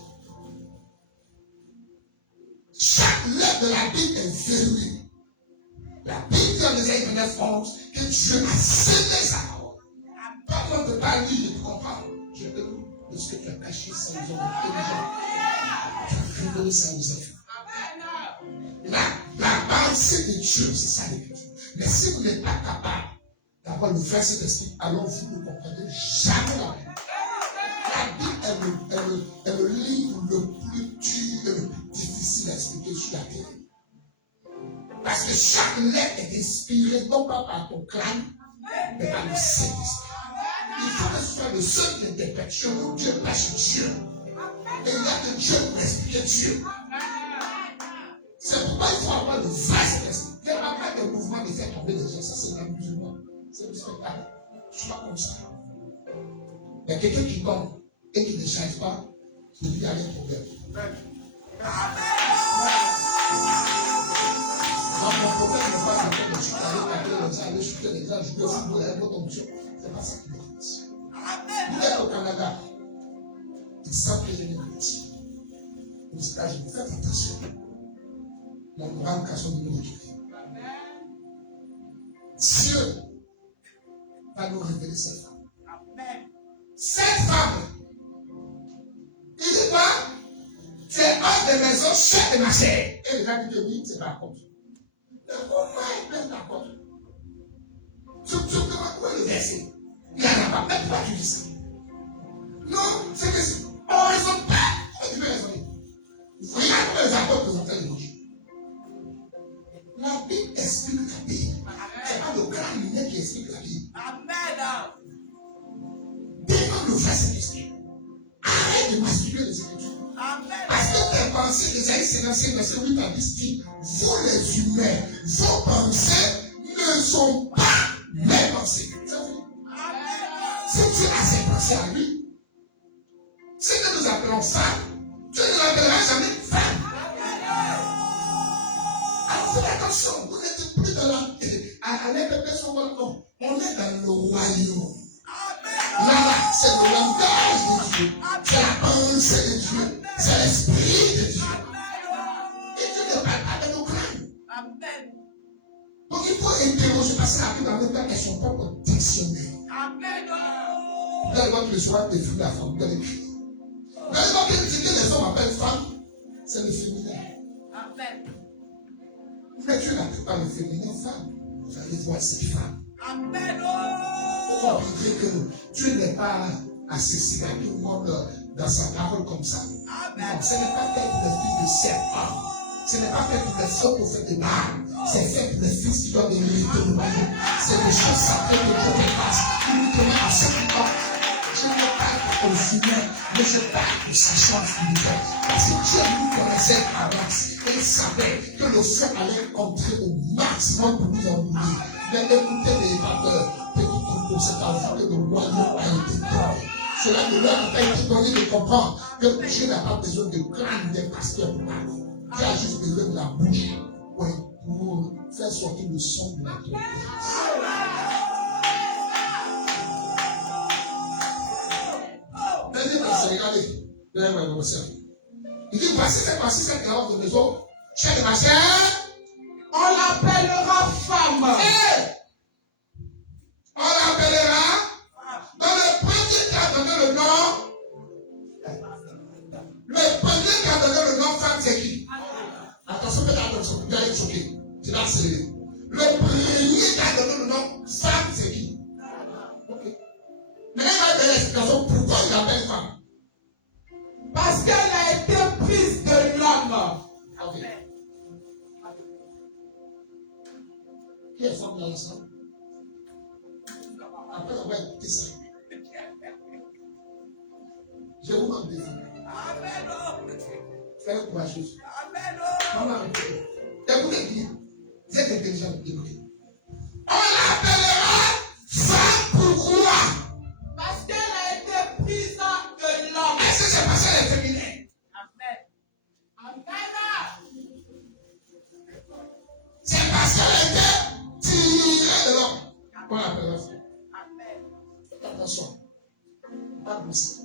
Chaque lettre de la Bible est verrouillée. La Bible dit en Ésaïe 9:11 que Dieu a scellé sa parole. Pas besoin de pas lire et de comprendre. Je te loue de ce que tu as caché sans les hommes intelligents. Tu as révélé ça aux enfants. La pensée de Dieu, c'est ça l'écriture. Mais si vous n'êtes pas capable d'avoir le vrai Saint-Esprit, alors vous ne comprendrez jamais la Bible. La Bible est le livre le plus dur et le plus difficile à expliquer sur la terre. Parce que chaque lettre est inspirée non pas par ton crâne, mais par le Saint-Esprit. Il faut que ce soit le seul qui interprète. Chez nous, Dieu prêche Dieu. Et il y a que Dieu pour expliquer Dieu. C'est pourquoi il faut avoir le vrai Saint-Esprit. Il n'y a pas de mouvement de faire tomber les gens. Ça, c'est un musulman. C'est le spectacle. Je suis pas comme ça. Il y a quelqu'un qui tombe et qui ne change pas, il y a un problème. Donc, mon problème n'est pas de faire des choses, aller chuter les gens, jouer au football, aller votre onction. C'est pas ça qui m'intéresse. Vous êtes au Canada, ils savent que j'ai une petite. Aux États-Unis, faites attention. La morale casse de nous. Dieu va nous révéler cette femme. Cette femme, il dit pas, tu es hors de maison, chef de ma chair. Et les gens disent que oui, c'est d'accord. Mais comment est même d'accord? Tu te demandes quoi le verset? Il n'y en a pas, même pourquoi tu dis ça? Non, c'est que c'est horizontal. Tu peux raisonner. Regarde comment les apôtres nous ont fait l'évangile. La Bible explique la Bible. C'est pas le grand lumière qui explique la Bible. Amen. Demande le vrai Saint-Esprit. Arrête de masturber les Écritures. Parce que tes pensées, Ésaïe 55, verset 8 à 10 dit, vous les humains, vos pensées ne sont pas mes pensées. Si Dieu a ses pensées à lui, si nous nous appelons femmes, Dieu ne l'appellera jamais femme. Alors faites attention, vous n'êtes plus dans à l'imperfection, non. On est dans le royaume. Là, c'est le langage de Dieu. C'est la pensée de Dieu. C'est l'esprit de Dieu. Et Dieu ne parle pas de nos crânes. Amen. Donc il faut interroger, parce que la Bible en même temps est son propre dictionnaire. Amen. Vous allez voir que le soir définit la femme. Vous allez écrire. Vous allez voir que les hommes appellent femme, c'est le féminin. Amen. Mais Dieu n'appelle pas le féminin femme. Vous allez voir cette femme. Amen. Vous comprendrez que Dieu n'est pas accessible à tout le monde dans sa parole comme ça. Amen. Non, ce n'est pas fait pour les filles de serpent. Ce n'est pas fait pour les faux prophètes de Baal. C'est fait pour les fils qui doivent hériter le royaume. C'est des choses sacrées que Dieu dépasse uniquement à ceux qui portent. Je ne parle pas aux humains, mais je parle de sa chance spirituelle. Parce que Dieu nous connaissait à l'avance. Et il savait que le feu allait entrer au maximum pour nous embrouiller. Mais écoutez les pasteurs, petit troupeau, c'est à vous que le royaume a été donné. Cela ne leur a pas été donné de comprendre que Dieu n'a pas besoin de crâne des pasteurs pour parler. Dieu a juste besoin de la bouche pour faire sortir le son de la trompette. Regardez, il dit voici cette grande de maison, chère de ma chère, on l'appellera femme. On l'appellera, dans le premier qui a donné le nom, le premier qui a donné le nom femme, c'est qui? Attention, faites attention, vous allez choquer, tu vas accélérer. Le premier qui a donné le nom femme, c'est qui? Ok. Maintenant, il va donner l'explication pourquoi il l'appelle femme. Parce qu'elle a été prise de l'homme. Ok. Qui est femme dans l'instant? Après, on va écouter ça. Je vous demande des femmes. Amen. Faites courageuse. Amen. Maman, écoutez bien. Vous êtes intelligent, écoutez. On l'appellera femme pourquoi? Parce qu'elle a été prise de l'homme. soir. Pas de ça.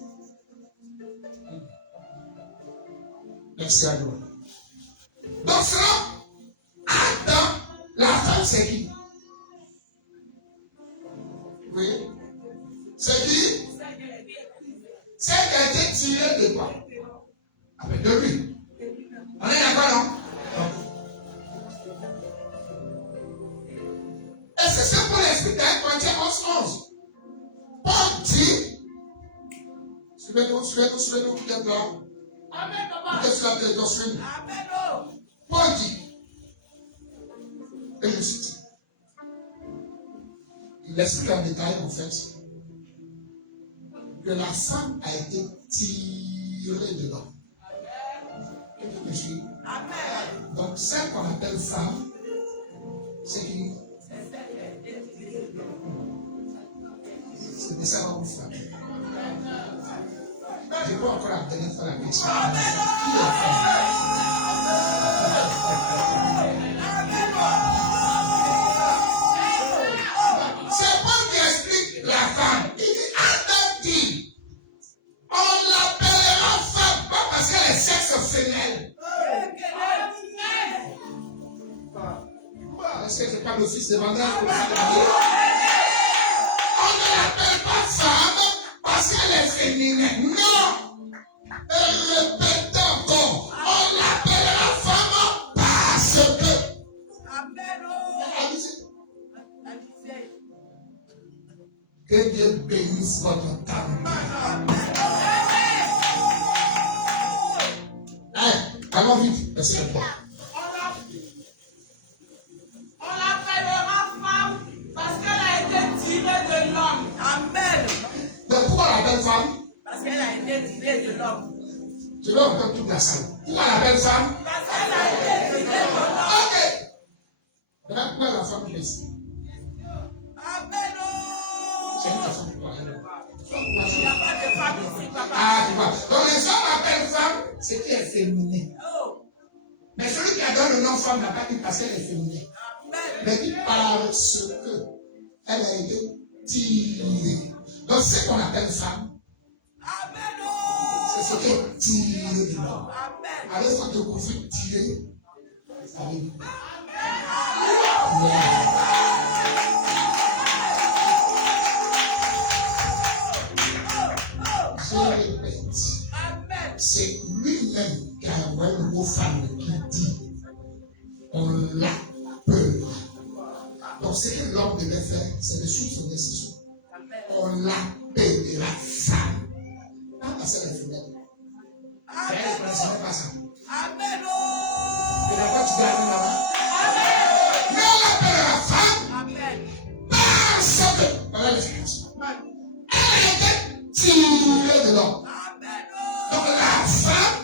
Merci à Dieu. Donc ça, Adam, la femme c'est qui? Oui. C'est qui? C'est qui a été tiré de quoi? Avec de lui. On est d'accord, non? Et c'est ce qu'on explique dans Corinthiens 11. Paul dit, suivez-nous, qui est là. Amen, papa. Qu'est-ce que tu as dit? Amen. Paul dit, et je cite, il explique en détail en fait que la femme a été tirée de l'homme. Quelqu'un me suit? Amen. Donc celle qu'on appelle femme, c'est qui? C'est de ça qu'on vous femme. Je peux encore appeler pour la question. Qui est femme? C'est Paul qui explique la femme. Il dit, Adam dit, on l'appellera femme, pas parce qu'elle est sexe féminin. Est-ce que je parle au fils de Vandal? On ne l'appelle pas femme parce qu'elle est féminine. Non! Et répète encore, on l'appellera femme parce que. Que Dieu bénisse votre temps. Allons vite, merci à toi. On l'appellera femme parce qu'elle a été tirée de l'homme. Amen. Donc pourquoi on l'appelle femme? Parce qu'elle a été tirée de l'homme. Je vais entendre toute la salle. Pourquoi on l'appelle femme? Parce qu'elle a été tirée de l'homme. Ok. Maintenant, pourquoi la femme qui est ici? Amen. C'est une façon de parler. Il n'y a pas de femme ici, papa. Ah, tu vois. Donc les hommes appellent femme, c'est qui est féminin. Oh. Mais celui qui a donné le nom femme n'a pas dit parce qu'elle est féminine. Amen. Mais dit parce que elle a été tirée. Donc ce qu'on appelle femme, Amen. c'est ce qui est tiré de l'homme. Amen. Alors il faut découvrir tirer. Amen. Je répète, Amen. c'est lui-même qui a envoyé le mot femme qui dit on l'appelle. Donc ce que l'homme devait faire, c'est de suivre son décision. On l'appellera femme. Pas parce qu'elle est féminine. C'est elle qui ne pas ça. Amen. Et d'abord tu gardes là-bas. Mais on l'appellera femme Amen. parce que, voilà l'explication. Elle a été tirée de l'homme. Amen. Donc la femme,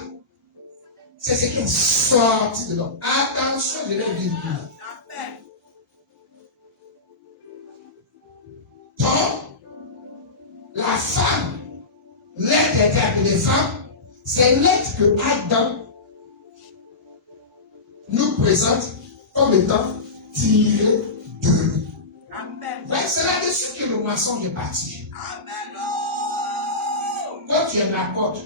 c'est ce qui est sorti de l'homme. Attention, je vais dire. Amen. Donc, la femme, l'être qui a été appelé femme, c'est l'être que Adam nous présente comme étant tiré de lui. Amen. Ouais, c'est là-dessus que le mensonge est parti. Amen. Quand tu es d'accord,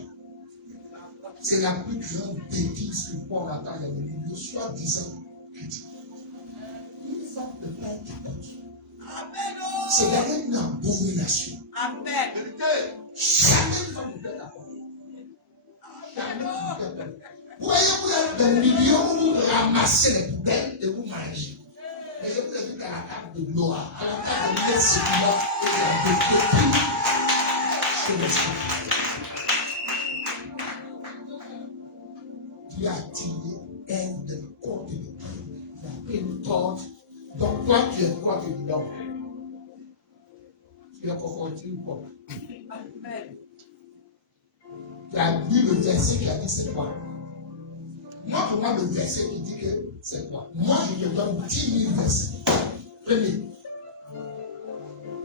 c'est la plus grande bêtise que Paul attend dans le milieu, soi-disant chrétien. Une femme ne peut pas être d'accord. Amen. C'est derrière une abomination. Amen. Jamais une femme ne peut être d'accord. Jamais une femme ne peut être d'accord. Voyez-vous êtes dans le milieu où vous ramassez les poubelles et vous mangez. Mais je vous ai vu qu'à la table de Noah, à la table de Dieu, c'est là où il y a des copines. Je m'explique. Dieu a tiré elle de corps de Dieu. Il a pris une corde. Donc toi, tu es quoi dedans? Tu es crocodile ou quoi? Amen. Tu as lu le verset qui a dit c'est quoi? Moi, pour moi, le verset qui dit que c'est quoi? Moi, je te donne 10 000 versets. Premier.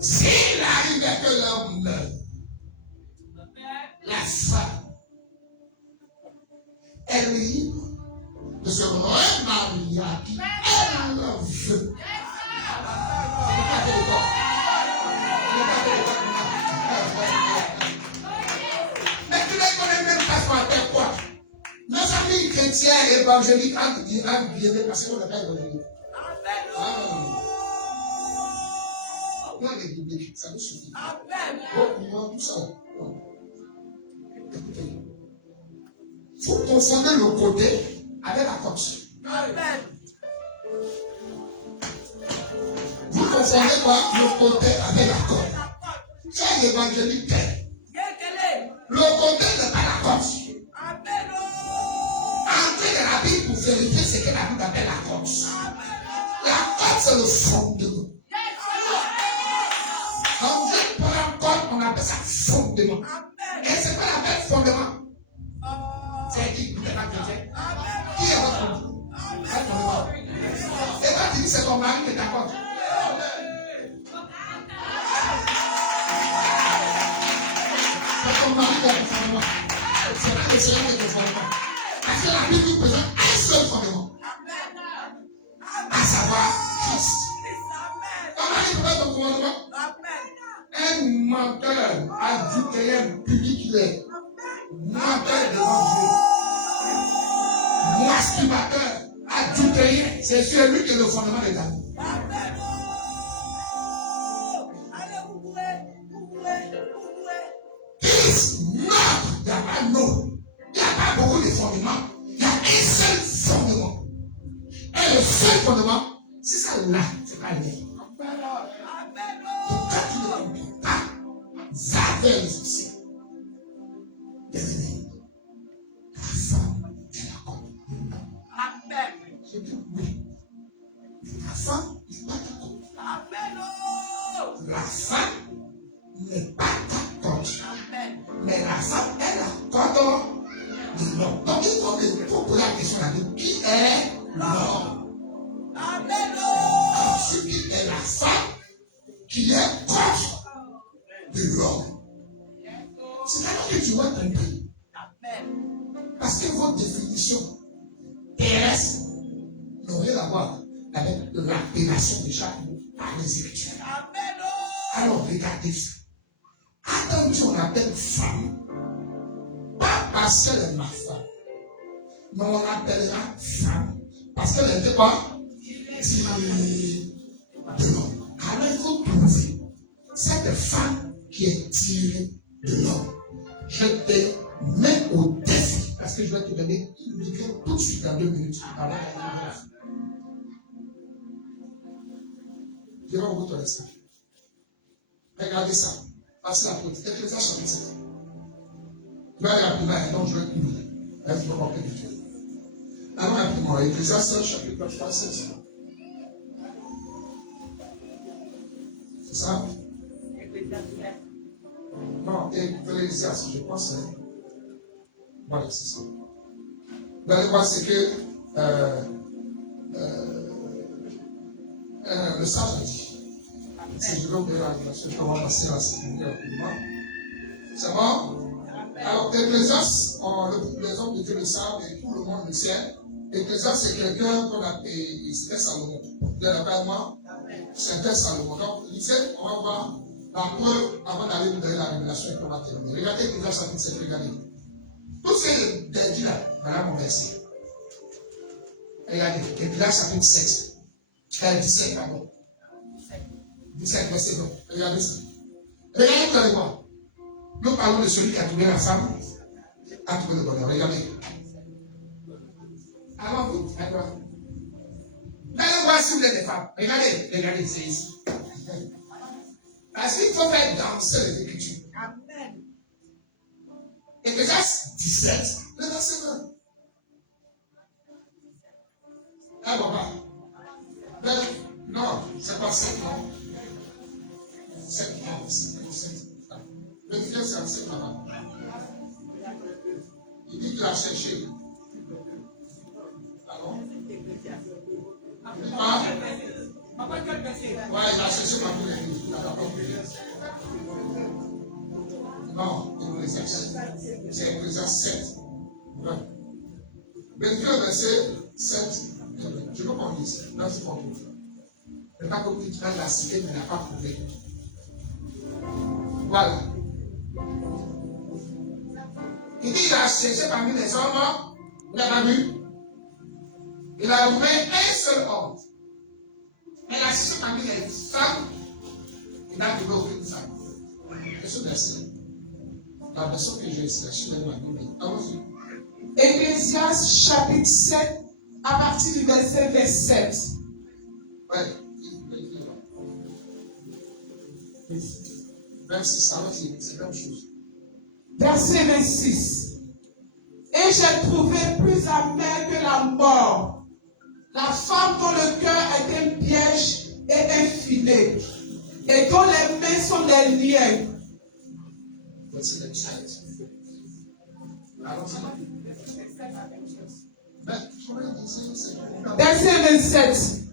S'il arrivait que l'homme meurt, la femme est libre de se remarier à qui elle veut. chrétien évangélique, entre guillemets, parce qu'on n'est pas évangélique. Non, les bibliques, ça nous suffit. Non, tout ça. Non. Écoutez. Il faut confonder le côté avec la côte. Vous confondez quoi? Le côté avec la côte. C'est l'évangélique. Le côté n'est pas la côte. Entrez dans la Bible pour vérifier ce que la Bible appelle la côte. La côte, c'est le fondement. Quand Dieu prend côte, on appelle ça fondement. Et c'est quoi l'appelle fondement? C'est qui? Vous n'êtes pas chrétien? Qui est votre fondement? Et quand tu dis c'est ton mari qui est d'accord. C'est ton mari qui a le fondement. C'est pas le Seigneur qui a le fondement. Parce que la Bible nous présente un seul fondement. À savoir Christ. Ton mari peut être ton fondement. Un menteur, adultère, public il est. Menteur devant Dieu. Masturbateur, adultère, c'est sur lui qui est le fondement de l'amour. Christ, non, il n'y a pas non. Il n'y a pas beaucoup de fondements. Il y a un seul fondement. Et le seul fondement, c'est ça là, c'est pas lui. Donc quand tu ne comprends pas, ça fait les succès. Bien-aimé, ta femme, elle a compris. Amen. Je dis oui. La femme n'est pas d'accord. La femme n'est pas d'accord. Mais la femme, elle accorde de l'homme. Donc il faut poser la question à nous. Qui est l'homme? Amen. Ensuite, qui est la femme qui est proche de l'homme? C'est alors que tu vas comprendre. Parce que votre définition terrestre n'a rien à voir avec l'appellation de chaque mot par les Écritures. Alors regardez ça. Adam Dieu on appelle femme, pas parce qu'elle est ma femme, mais on l'appellera femme parce qu'elle était quoi? Tirée de l'homme. Alors il faut trouver cette femme qui est tirée de l'homme. Je te mets au défi parce que je vais te donner une micro tout de suite dans 2 minutes. Je vais vous donner ça. Regardez ça. Passez la côte. Ecclésiaste chapitre 7. Je vais aller rapidement, donc je vais publier. Je vais vous rappeler du Dieu. Allons rapidement. Ecclésiaste chapitre 3, 7. C'est ça? Non, Ecclésiaste, je pense. Voilà, c'est ça. Vous allez voir, c'est que le sage a dit. Si je veux ouvrir la relation, je vais passer la sécurité rapidement. C'est bon? Alors, Ecclésiaste, les hommes de Dieu le savent et tout le monde le sait. Ecclésiaste, c'est quelqu'un qu'on appelle Salomon. Vous êtes d'accord avec moi? C'était Salomon. Donc, il sait, on va voir la preuve avant d'aller nous donner la révélation et qu'on va terminer. Regardez Ecclésiaste chapitre 7, regardez. Tout ce que j'ai dit là, voilà mon verset. Regardez, Ecclésiaste chapitre 7. 17, pardon. 17, verset 2. Regardez ça. Regardez, vous allez voir. Nous parlons de celui qui a trouvé la femme, a trouvé le bonheur. Regardez. Avant vous, d'accord. Allez voir si vous êtes des femmes. Regardez, c'est ici. Parce qu'il faut faire danser les Écritures. Amen. Ecclésiaste 17, le verset 2. Ah, papa. Non, c'est pas 7, non. 7, non, c'est 7. Le frère, c'est 7 là-bas. Il dit qu'il a cherché. Alors? Ah? Ouais, il a cherché ma non, c'est Ecclésiaste 7. Ouais. Vérifiez le verset 7. Je peux qu'on dise. Là, c'est pour vous. Le pas comme tu as la cité, mais n'a pas prouvé. Voilà. Il dit qu'il a cherché parmi les hommes. Vous n'avez pas vu? Il a trouvé un seul homme. Mais la cherché parmi les femmes, il n'a trouvé aucune femme. C'est ce verset. La version que j'ai cherchée dans ma Bible. Allons-y. Ecclésiaste chapitre 7, à partir du verset 27. Ouais. 26, allons-y, c'est la même chose. Verset 26. Et j'ai trouvé plus amère que la mort, la femme dont le cœur est un piège et un filet, et dont les mains sont des liens. Voici le chat. Allons-y. Verset 27.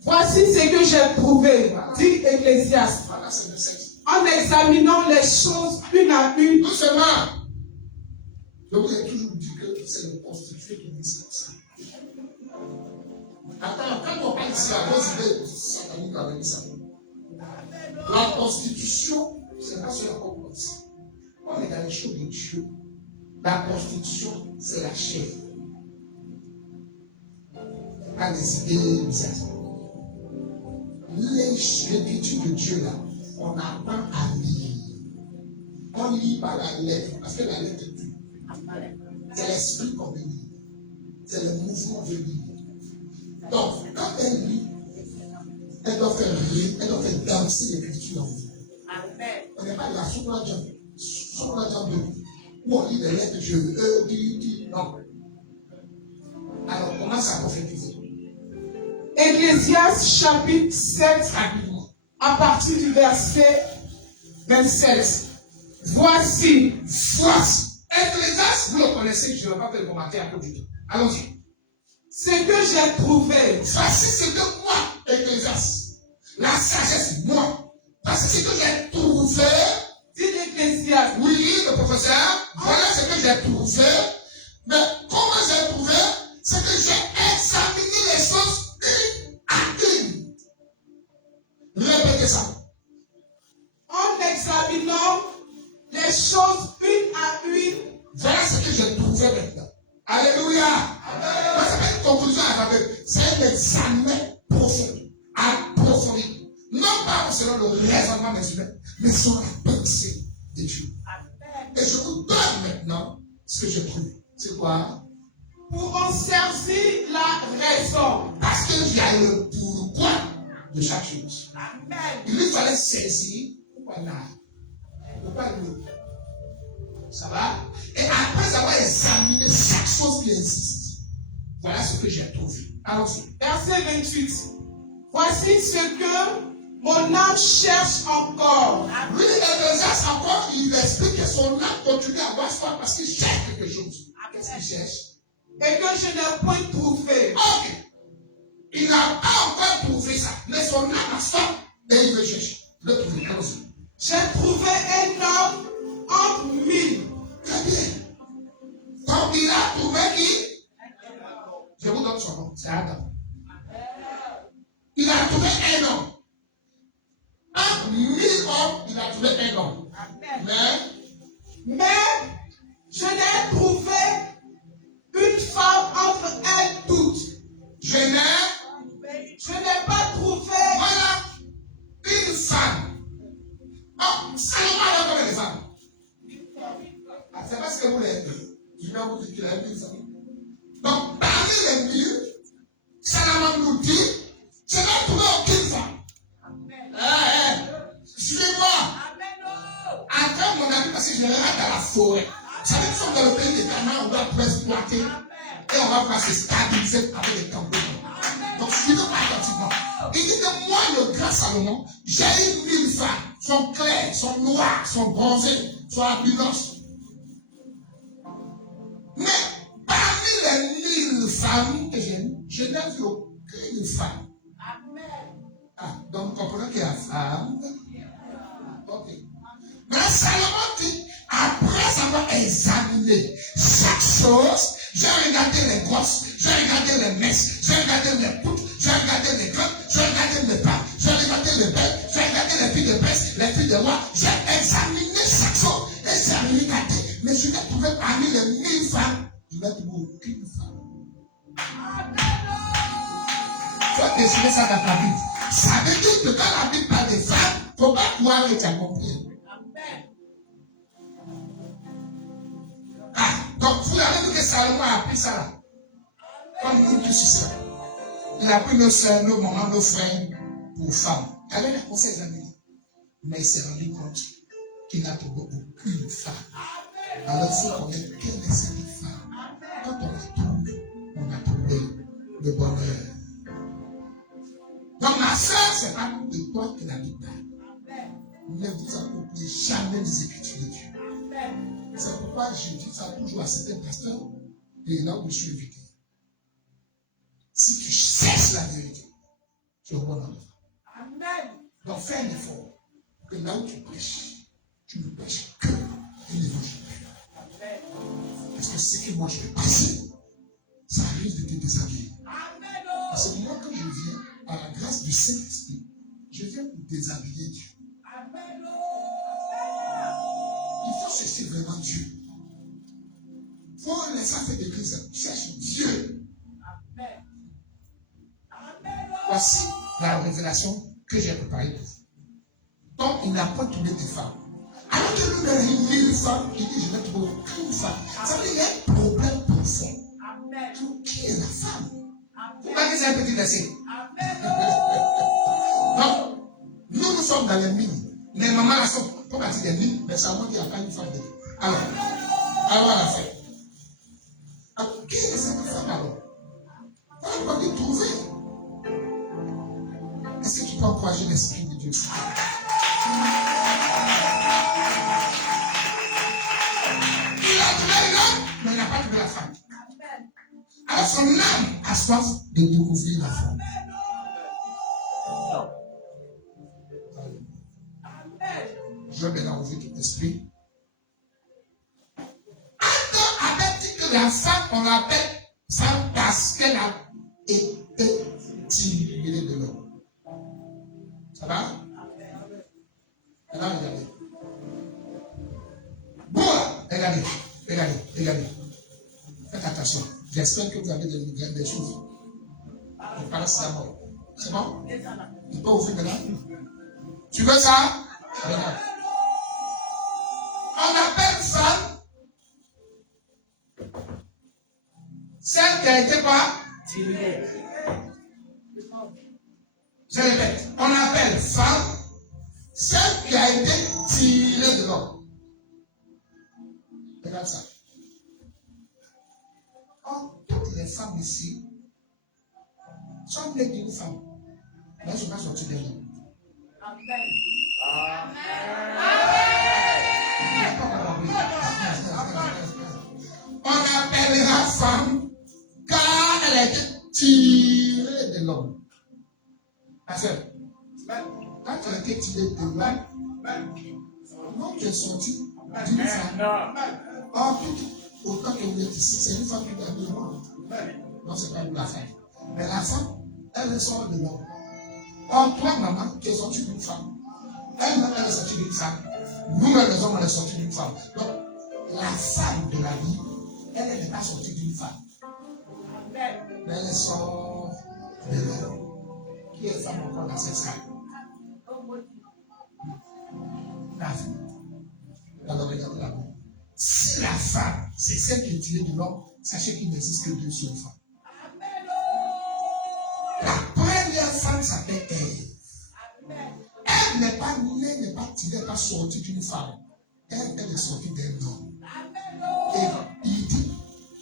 Voici ce que j'ai trouvé, dit Ecclésiaste, Voilà, c'est le 7. en examinant les choses une à une. Tout seulement. Je vous ai toujours dit que c'est le constitué qui dit ça. Attends, quand on parle ici à vos idées sataniques avec ça, la constitution, c'est pas seulement comme ça. On est dans les choses de Dieu. La constitution, c'est la chair. Pas des idées bizarres. L'écriture de Dieu là, on apprend à lire. On lit par la lettre, parce que la lettre est dure. C'est l'esprit qu'on veut lire. C'est le mouvement de lire. Donc, quand elle lit, elle doit faire rire, elle doit faire danser l'écriture en vous. On n'est pas de la Soukla 2, où on lit les lettres de Dieu, non. Alors, on commence à prophétiser. Ecclésiaste chapitre 7, Rapidement. à partir du verset 27. Voici. Ecclésiaste, vous le connaissez, je ne vais pas faire le commentaire à cause du temps. Allons-y. Ce que j'ai trouvé. Voici ce que moi, Ecclésiaste, la sagesse, moi, voici ce que j'ai trouvé. Dit l'Ecclésiaste. Oui, le professeur, voilà ce que j'ai trouvé. Mais comment j'ai trouvé? C'est que j'ai examiné les choses une à une. Répétez ça. En examinant les choses une à une. Voilà ce que j'ai trouvé maintenant. Alléluia. Ça fait une conclusion à la veuve. C'est un examen profond, approfondi. Non pas selon le raisonnement des humains, mais selon la pensée de Dieu. Et je vous donne maintenant ce que j'ai trouvé. C'est quoi? Pour en saisir la raison. Parce qu'il y a le pourquoi de chaque chose. Il lui fallait saisir pourquoi là. Pourquoi nous. Ça va? Et après avoir examiné chaque chose qui existe, voilà ce que j'ai trouvé. Allons-y. Verset 28. Voici ce que mon âme cherche encore. Lui, Ecclésiaste encore, il explique que son âme continue à avoir soif parce qu'il cherche quelque chose. Qu'est-ce qu'il cherche? Et que je n'ai point trouvé. Ok. Il n'a pas encore trouvé ça, mais son âme a soif et il veut chercher. Le trouver. Allons-y. J'ai trouvé un homme entre mille. Très bien. Donc il a trouvé qui? Je vous donne son nom. C'est Adam. Il a trouvé un homme. Entre 1000 hommes, il a trouvé un homme. Mais je n'ai trouvé une femme entre elles toutes. je n'ai pas trouvé. voilà une femme. Oh, Salomon a combien de femmes? Ah, c'est parce que vous l'avez dit. Je vais vous dire qu'il a une femme. Donc, parmi les 1000, Salomon nous dit, je n'ai trouvé aucune femme. Suivez-moi. Attends mon ami, parce que je regarde dans la forêt. Vous savez, nous sommes dans le pays des Canaan, on doit tout exploiter. Et on va pouvoir se stabiliser avec les campements. Donc, suivez-moi attentivement. Il dit que moi, le grand Salomon, j'ai eu 1000 femmes. Sont claires, sont noires, sont bronzées, sont abundantes. Mais parmi les 1000 femmes que j'ai, je n'ai vu aucune femme. Ah, donc vous comprenez qu'il y a femme. Ok. Mais Salomon dit, après avoir examiné chaque chose, j'ai regardé les grosses, j'ai regardé les messes, j'ai regardé les poutres, j'ai regardé les grandes, j'ai regardé les bas, j'ai regardé les belles, j'ai regardé les filles de presse, les filles de roi, j'ai examiné chaque chose et j'ai regardé. Mais je n'ai trouvé parmi les 1000 femmes, je n'ai trouvé aucune femme. Tu vas dessiner ça dans ta Bible. Ça veut dire que quand la Bible parle des femmes, il ne faut pas croire que tu as compris. Ah, donc vous avez vu que Salomon a appris ça là. Comme nous tous ici. Il a pris nos soeurs, nos mamans, nos frères pour femmes. Il avait des conseils amis. Mais il s'est rendu compte qu'il n'a trouvé aucune femme. Alors il faut connaître quelle est cette femme. Quand on la trouve, on a trouvé le bonheur. Donc ma soeur, c'est pas de toi que la Bible parle. Ne vous appropriez jamais les Écritures de Dieu. C'est pourquoi je dis ça toujours à certains pasteurs et là où je suis invité. Si tu cherches la vérité, tu es au bon endroit. Amen. Donc fais un effort. Que là où tu prêches, tu ne prêches que l'évangile. Parce que ce que moi je vais passer, ça arrive de te déshabiller. Parce que moi, quand je viens à la grâce du Saint-Esprit, je viens pour déshabiller Dieu. Il faut chercher vraiment Dieu. Il faut laisser faire d'église. Cherche Dieu. Voici la révélation que j'ai préparée pour vous. Donc, il n'a pas trouvé de femme. Alors que nous, il y a une femme qui dit je vais trouver aucune femme. Ça veut dire qu'il y a un problème profond. Pour qui est la femme? Pourquoi c'est un petit verset? Donc, nous sommes dans les mines. Les mamans sont pas partie des mines, mais ça montre qu'il n'y a pas une femme de Dieu. Alors à la fin. Alors, qui est cette femme alors? On va lui trouver. Est-ce que tu peux encourager l'Esprit de Dieu? Il a trouvé l'homme, mais il n'a pas trouvé la femme. Alors son âme a soif de découvrir la femme. Je vais maintenant ouvrir ton esprit. Adam avait dit que la femme, on l'appelle femme parce qu'elle a été tirée de l'homme. Ça va? Alors, regardez. Bon, regardez. Faites attention. J'espère que vous avez des choses. Je parle de ça. C'est bon? Tu peux ouvrir maintenant? Tu veux ça? Regarde. On appelle femme celle qui a été quoi? Tirée. Je répète. On appelle femme celle qui a été tirée de l'homme. Regarde ça. Oh, toutes les femmes ici sont nées d'une femme. Mais elles ne sont pas sorties d'un homme. Amen. On appellera femme car elle a été tirée de l'homme. Parce que quand tu as été tirée de l'homme, non, tu es sorti d'une femme. Or, autant que vous êtes ici, c'est une femme qui doit de l'homme. Non, ce n'est pas vous la femme. Mais la femme, elle sort de l'homme. Or, toi, maman, tu es sortie d'une femme. Elle-même, elle est sortie d'une femme. Nous-mêmes, les hommes, on est sortis d'une femme. Donc, la femme de la vie, elle n'est pas sortie d'une femme. Mais elle sort de l'homme. Qui est femme encore dans cette salle? La vie. Alors, regardez là-bas. Si la femme, c'est celle qui est tirée de l'homme, sachez qu'il n'existe que deux seules femmes. La première femme s'appelle Ève. Elle n'est pas née, n'est pas tirée, n'est pas sortie d'une femme. Elle est sortie d'un homme. Et il dit,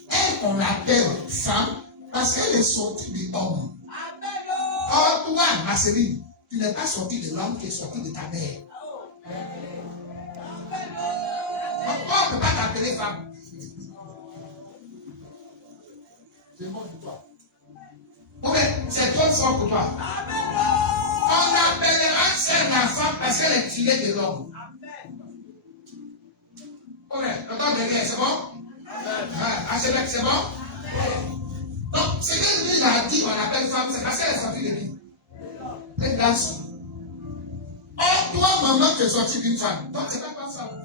elle, on l'appelle femme parce qu'elle est sortie de l'homme. Or, toi, Marceline, tu n'es pas sortie de l'homme, tu es sortie de ta mère. Pourquoi on ne peut pas t'appeler femme? C'est bon pour toi. Ok, c'est trop fort pour toi. On appellera celle la femme parce qu'elle est tirée de l'homme. Ok, l'entend derrière, c'est bon? Archevêque, c'est bon? Donc, ce que lui a dit, on appelle femme, c'est parce qu'elle est sortie de lui. Elle danse. Or, toi, maman, tu es sortie d'une femme. Donc, c'est pas femme.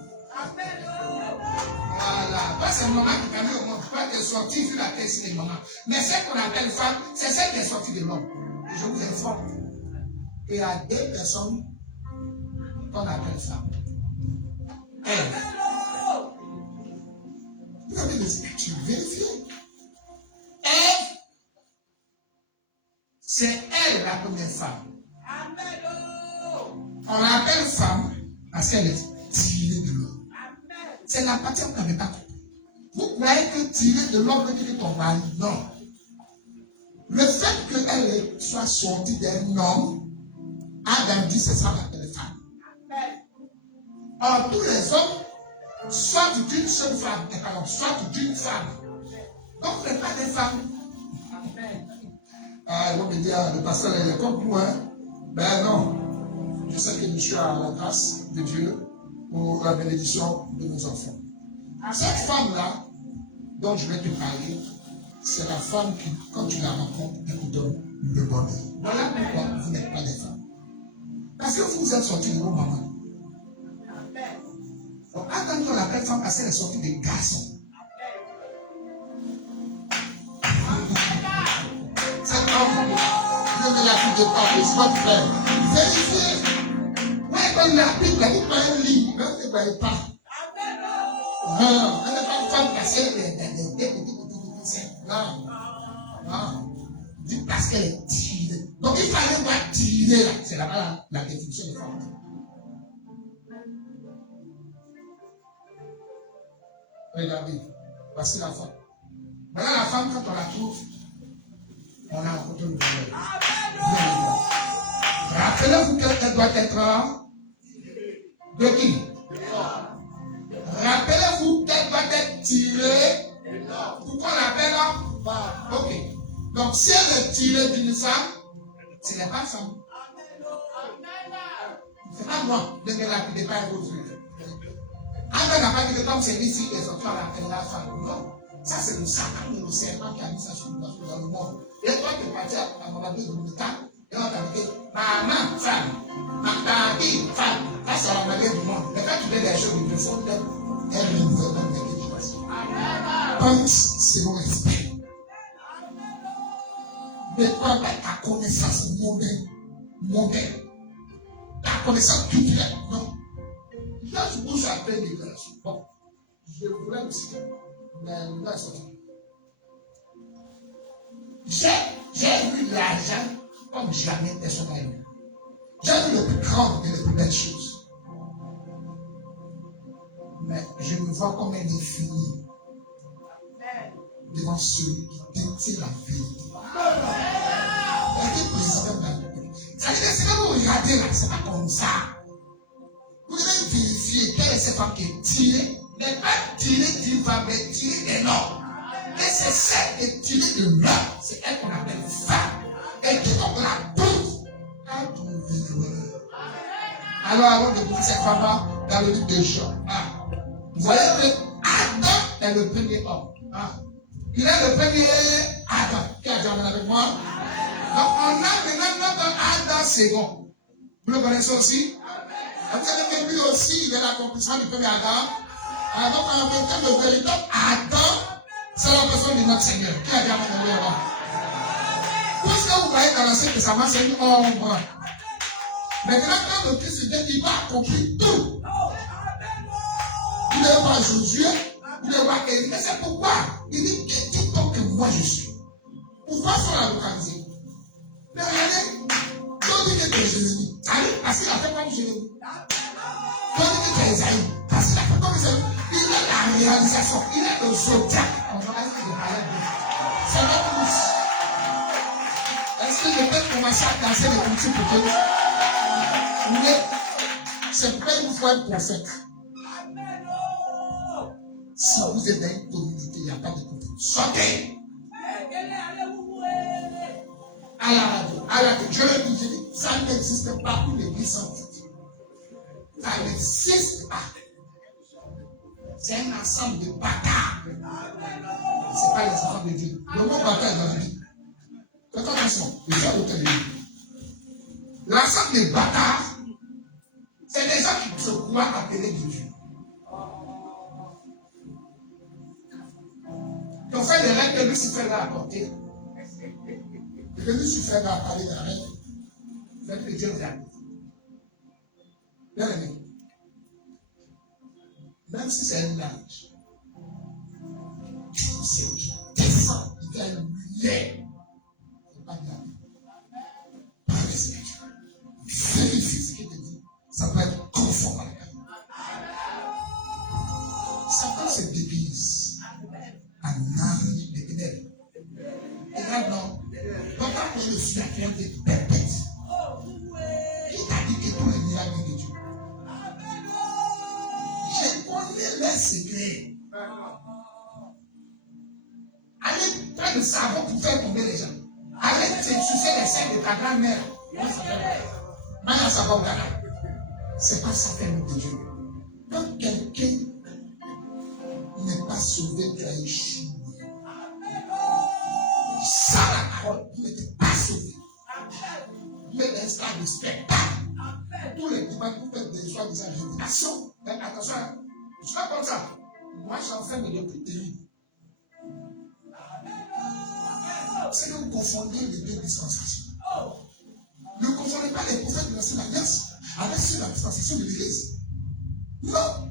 Voilà. Toi, c'est maman qui t'a mis au monde. Toi, tu qui est sortie sur la terre, c'est les mamans. Mais celle qu'on appelle femme, c'est celle qui est sortie de l'homme. Je vous informe qu'il y a deux personnes qu'on appelle femme. Ève. Vous avez les écritures, vérifiez. Ève, c'est elle la première femme. On l'appelle femme parce qu'elle est tirée de l'homme. C'est la partie que vous n'avez pas compris. Vous croyez que tirer de l'homme veut dire que ton mari? Non. Le fait qu'elle soit sortie d'un homme, Adam dit c'est ça l'appelle femme. Or, tous les hommes sortent d'une seule femme, pardon, sortent d'une femme. Donc, vous n'êtes pas des femmes. Ah, ils vont me dire, le pasteur est comme vous, hein? Ben non. Je sais que je suis à la grâce de Dieu pour la bénédiction de nos enfants. Cette femme-là, dont je vais te parler, c'est la femme qui, quand tu la rencontres, elle vous donne le bonheur. Voilà pourquoi vous n'êtes pas des femmes. Parce que vous êtes sortis de vos mamans. Donc, attendez, on l'appelle femme parce qu'elle est sortie des garçons. C'est comme Dieu ne l'a plus de pas, c'est votre frère. Vérifiez. Moi, quand il a pris, il a dit pas un lit, mais on ne voyait pas. Elle n'est pas une femme parce qu'elle est non. Non. Dit parce qu'elle est tirée. Donc il fallait voir tirer là. C'est là-bas la définition de femme. Regardez. Voici la femme. Voilà la femme, quand on la trouve, on a rencontré le bonheur. Rappelez-vous qu'elle doit être de qui? Rappelez-vous qu'elle doit être tirée. Pourquoi on l'appelle femme? Ok. Donc si elle est tirée d'une femme, ce n'est pas femme. C'est pas moi. Ne me lapidez pas vos yeux. Après n'a pas dit que comme c'est ici qui est sorti, on l'appelle la femme. Non. Ça c'est le Satan, le serpent qui a mis ça dans le monde. Et toi tu es parti à mon avis de l'État. Et on t'a dit maman, femme. Tati, femme. Ça c'est la manière du monde. Mais quand tu fais des choses, il faut elle nous donne des questions. Pense selon l'esprit. Ne prends pas ta connaissance mondaine. Ta connaissance culturelle. Non. Là, je bouge après les grâces. Bon. Je voulais aussi. Mais là, c'est j'ai vu l'argent comme jamais personne n'a vu. J'ai vu le plus grand et les plus belles choses. Mais je me vois comme un infini devant celui qui détient la vérité. Il était président de la République. Ça veut dire que si vous regardez là, c'est pas comme ça. Vous devez vérifier quelle est cette femme qui est tirée. Mais pas tirée d'une femme, mais tirée d'un homme. Et c'est celle qui est tirée de l'homme. C'est elle qu'on appelle femme. Et qui donc la trouve à trouver l'honneur. Alors, avant de trouver cette femme-là, dans le livre de Jean, vous voyez que Adam est le premier homme. Il est le premier Adam. Qui a dit Amen avec moi? Donc, on a maintenant notre Adam second. Vous le connaissez aussi? Vous avez vu aussi, il est l'accomplissement du premier Adam. Donc, en même temps, le véritable Adam, c'est la personne de notre Seigneur. Qui a dit Amen avec moi? Puisque vous voyez dans l'Ancien Testament, c'est une ombre. Maintenant, quand le Christ vient, il va accomplir tout. Vous devez voir Josué, vous devez voir Élie. Mais c'est pourquoi il dit que tout tant que moi je suis. Pourquoi faut la localiser? Mais regardez, quand il dit que tu es Jérémie, parce qu'il a fait comme Jérémie. Quand il dit que tu es Esaïe, parce qu'il a fait comme Esaïe. Il est la réalisation, il est le zodiaque. On va dire que je parlais de c'est notre tous. Est-ce que je peux commencer à danser les petits pour que mais c'est pas une fois un prophète. Si vous êtes dans une communauté, il n'y a pas de couple. Sortez. À la radio, je le dis, ça n'existe pas pour l'église sans titre. Ça n'existe pas. C'est un ensemble de bâtards. Ce n'est pas les enfants de Dieu. Le mot bâtard est dans la Bible. Faites attention, les gens de télé. L'ensemble des bâtards, c'est des gens qui se croient appeler de Dieu. Donc ont fait des règles que Lucifer va apporter. Et que Lucifer va parler des règles. Faites que Dieu vous a dit. Bien aimé. Même si c'est un ange, c'est qui descend, il vient lumière. C'est pas bien. Pas respect. Vérifie ce qu'il te dit. Ça peut être conforme à la Bible. Satan se déguise en ange de ténèbres. Et là, non. Pourtant, je suis à plein de perpètes. Qui t'a dit que tous les miracles de Dieu? Je connais les secrets. Allez prendre le savon pour faire tomber les gens. Allez te sucer les seins de ta grand-mère. Maya savon au Ghana. C'est pas ça fait de Dieu. Quand quelqu'un n'est pas sauvé, tu as échoué. Ça, la parole, tu n'étais pas sauvé. Mais l'instant de spectacle. Tous les dimanches, vous faites des soi-disant révélations. Mais attention, je suis pas comme ça. Moi, j'en fais, mais le plus terrible. C'est que vous confondez les deux dispensations. Ne confondez pas les prophètes de l'ancienne alliance avec ceux de la dispensation de l'Église. Non.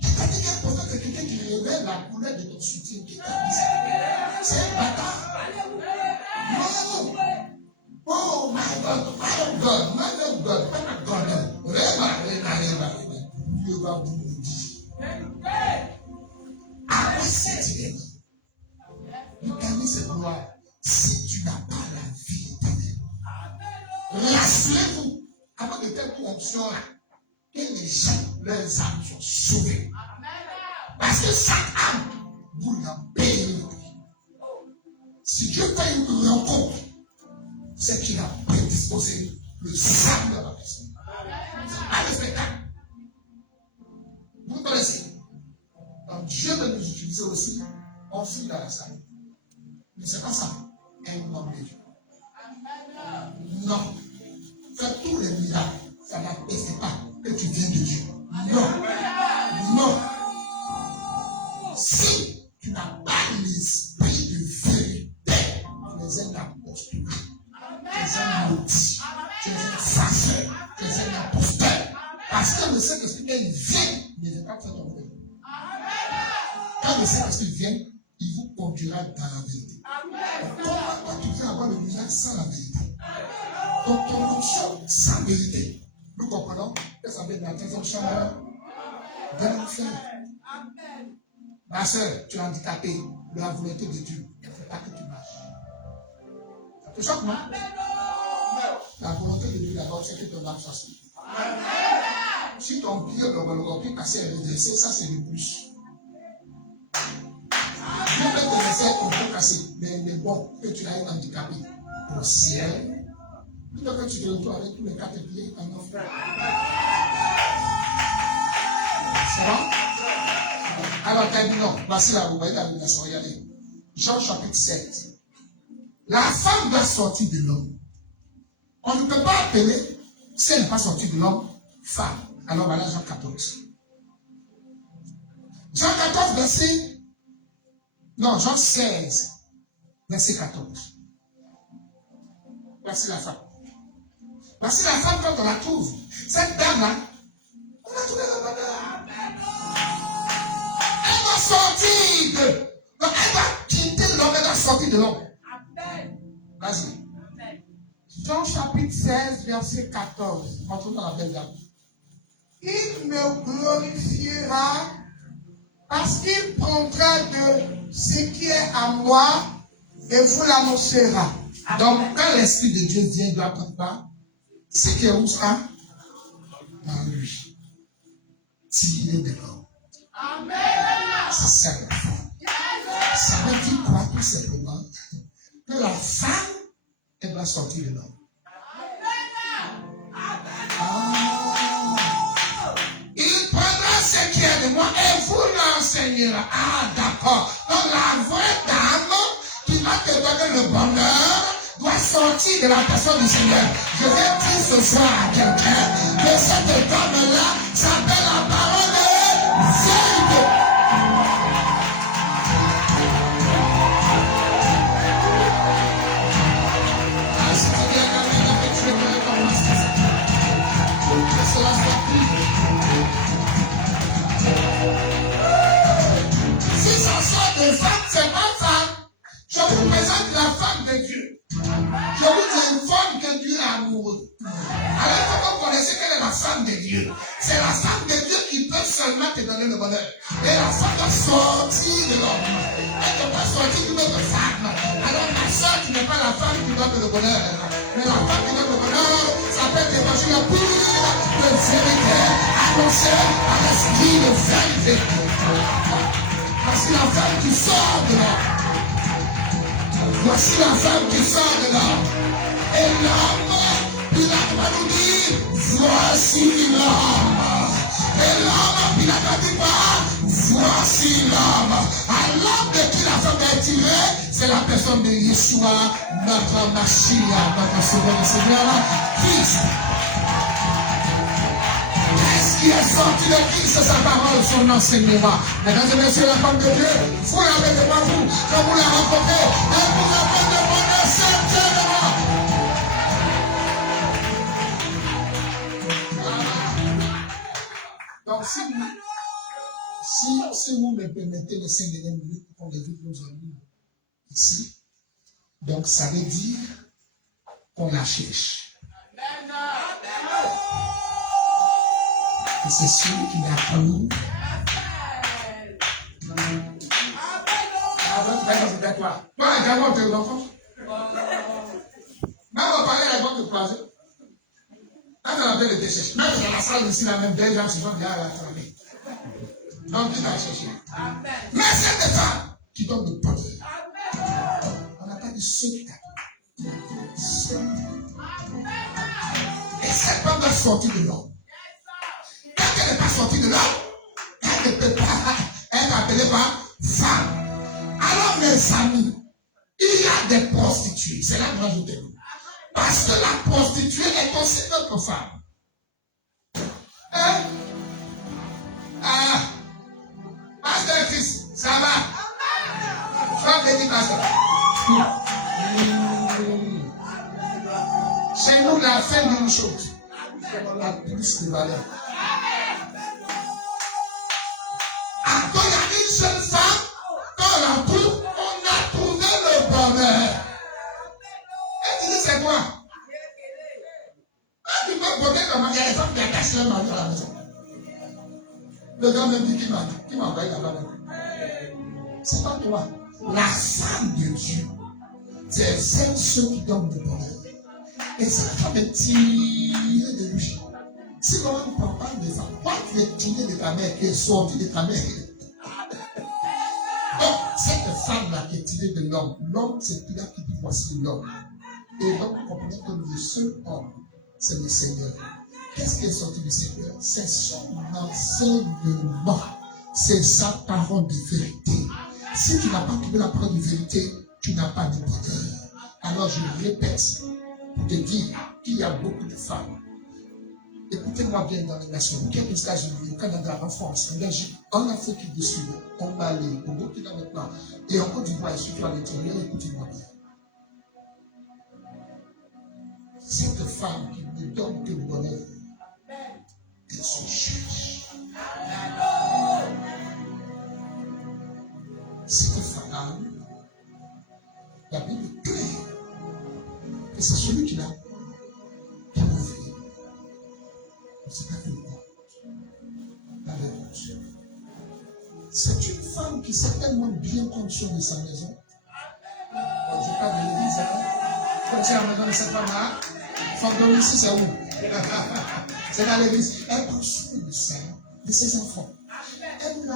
C'est-à-dire qu'un prophète, c'est quelqu'un qui révèle la couleur de ton soutien qui est c'est un bâtard. Non. Oh my God, my God, my God, my God. Réma. Dieu va vous dire. Après cette idée, vous gagnez cette gloire si tu n'as pas la vie éternelle. Rassurez-vous, avant de faire une option là, que les gens, leurs âmes sont sauvées. Parce que chaque âme, vous la payez le prix. Si Dieu fait une rencontre, c'est qu'il a prédisposé le sang de la personne. À le spectacle. Vous connaissez. Donc Dieu veut nous utiliser aussi, on fuit dans la salle. Mais c'est pas ça, un homme de Dieu. Non. Faire tous les miracles, ça n'atteste pas que tu viens de Dieu. Non. Non. Si tu n'as pas l'esprit de vérité, tu es un apostat, tu es un maudit, tu es un farceur, tu es un imposteur. Parce que le Saint-Esprit, quand il vient, il ne va pas faire tomber. Quand le Saint-Esprit vient, il vous conduira dans la vérité. Comment toi tu peux avoir le miracle sans la vérité? Donc ton onction sans vérité. Nous comprenons que ça veut dire la deuxième chambre de l'enfer. Ma soeur, tu es handicapé de la volonté de Dieu. Il ne faut pas que tu marches. Ça te choque, non? La volonté de Dieu d'abord, c'est que ton âme soit suivie. Si ton pied, le pied cassé est redressé, ça c'est le plus. Dieu peut te laisser ton pied cassé, mais bon, que tu l'as été handicapé au ciel. Plutôt que tu te retrouves avec tous les quatre pieds en enfer. Ça va? Alors, terminons. Voici la rubrique de la révélation. Regardez. Jean chapitre 7. La femme doit sortir de l'homme. On ne peut pas appeler, si elle n'est pas sortie de l'homme, femme. Alors voilà Jean 14. Jean 14, verset. Non, Jean 16, verset 14. Voici la femme. Voici la femme quand on la trouve. Cette dame-là, on a trouvé la bonheur. Elle va sortir de. Donc elle va quitter l'homme, elle va sortir de l'homme. Vas-y. Jean chapitre 16, verset 14. On trouve dans la belle dame. Il me glorifiera parce qu'il prendra de ce qui est à moi et vous l'annoncera. Donc, quand l'Esprit de Dieu vient, il doit prendre part. Ce qui est où ça? Dans lui. Tiré de l'homme. Amen. C'est ça la femme. Ça veut dire quoi tout simplement? Que la femme, elle doit sortir de l'homme. Il prendra ce qui est de moi et vous l'enseignera. Ah, d'accord. Donc la vraie dame qui va te donner le bonheur doit sortir de la personne du Seigneur. Je vais dire ce soir à quelqu'un que cette dame-là s'appelle la parole de vérité. femme de Dieu. C'est la femme de Dieu qui peut seulement te donner le bonheur. Et la femme doit sortir de l'homme. Elle ne peut pas sortir d'une autre femme. Alors ma soeur, tu n'es pas la femme qui donne le bonheur. Mais la femme qui donne le bonheur s'appelle l'évangile pur de vérité, annoncé à l'esprit de vérité. Voici la femme qui sort de l'homme. Voici la femme qui sort de l'homme. Et l'homme, Pilate va nous dire, voici l'homme. Et l'homme, Pilate va dire pas, voici l'homme. À l'homme de qui la femme est tirée, c'est la personne de Yeshua, notre Mashiach, notre Sauveur et Seigneur, Christ. Qu'est-ce qui est sorti de Christ? C'est sa parole, son enseignement. Mesdames et messieurs, la femme de Dieu, vous l'avez devant vous, quand vous la rencontrez, elle vous appelle de bonheur certainement. Donc, si vous me permettez les 5 dernières minutes pour qu'on évite nos amis ici, donc ça veut dire qu'on la cherche. Et c'est celui qui l'a connu. C'est toi. Toi, également, tu es l'enfant. Même on parlait avec votre croisé. Quand on appelle le déchet, même dans la salle ici, la même belle, se sont bien à la famille. Donc, tu vas chercher. Mais c'est des femmes qui donnent le bonheur. On n'a pas dit ceux qui t'appellent. Et cette femme doit sortir de l'homme. Quand elle n'est pas sortie de l'homme, elle ne peut pas être appelée par femme. Alors, mes amis, il y a des prostituées. C'est là que je te dis. Parce que la prostituée est aussi notre femme. Hein? Ah, Pasteur Christ, ça va? Sois béni, Pasteur. Chez nous, la fin d'une chose, on a plus de valeur. Quand il y a une seule femme, quand on la trouve, on a trouvé le bonheur. Elle dit, c'est toi. Tu peux poser comment il y a des femmes qui attachent leur mari à la maison. Le gars me dit, qui m'a envoyé là-bas. C'est pas toi. La femme de Dieu, c'est celle qui donne le bonheur. Et cette femme est tirée de lui. Si on ne prend pas de femme, toi tu es tiré de ta mère, qui est sortie de ta mère. Donc, cette femme-là qui est tirée de l'homme, l'homme c'est Pilate qui dit voici l'homme. Et donc, vous comprenez que le seul homme, c'est le Seigneur. Qu'est-ce qui est sorti du Seigneur? C'est son enseignement. C'est sa parole de vérité. Si tu n'as pas trouvé la parole de vérité, tu n'as pas de bonheur. Alors, je répète, pour te dire qu'il y a beaucoup de femmes. Écoutez-moi bien dans les nations, aux États-Unis, au Canada, en France, en Belgique, en Afrique du Sud, en Mali, au Burkina maintenant, et en Côte d'Ivoire et surtout à l'intérieur, écoutez-moi bien. Cette femme qui ne donne que le bonheur, elle se cherche. Cette femme, la Bible est claire que c'est celui qui l'a ouvert. C'est pas une porte. La réponse. C'est une femme qui sait tellement bien prendre soin de sa maison. On ne dit pas de l'église, hein. Quand tu es à la maison de cette femme-là, son domicile, c'est où? C'est dans l'église. Elle prend soin de ses enfants. Elle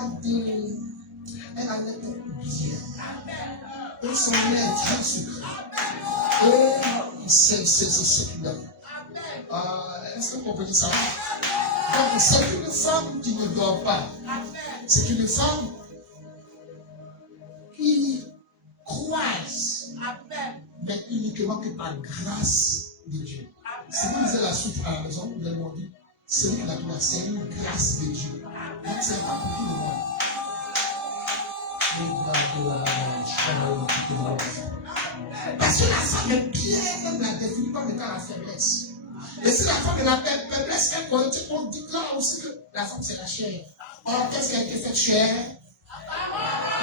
a les beaucoup bien. Et son lait est très sucré. Et c'est ce qu'il a. Est-ce que vous comprenez ça? Donc, c'est une femme qui ne dort pas. C'est une femme qui croise, mais uniquement que par grâce de Dieu. Si vous lisez la suite à la maison, vous allez dire, c'est lui qui l'a trouvé, c'est une grâce de Dieu. Donc, c'est pas pour tout le monde. Parce que la femme est bien, même la définit comme étant la faiblesse. Et si la femme est la faiblesse, on dit là aussi que la femme c'est la chair. Or, qu'est-ce qui a été fait chair?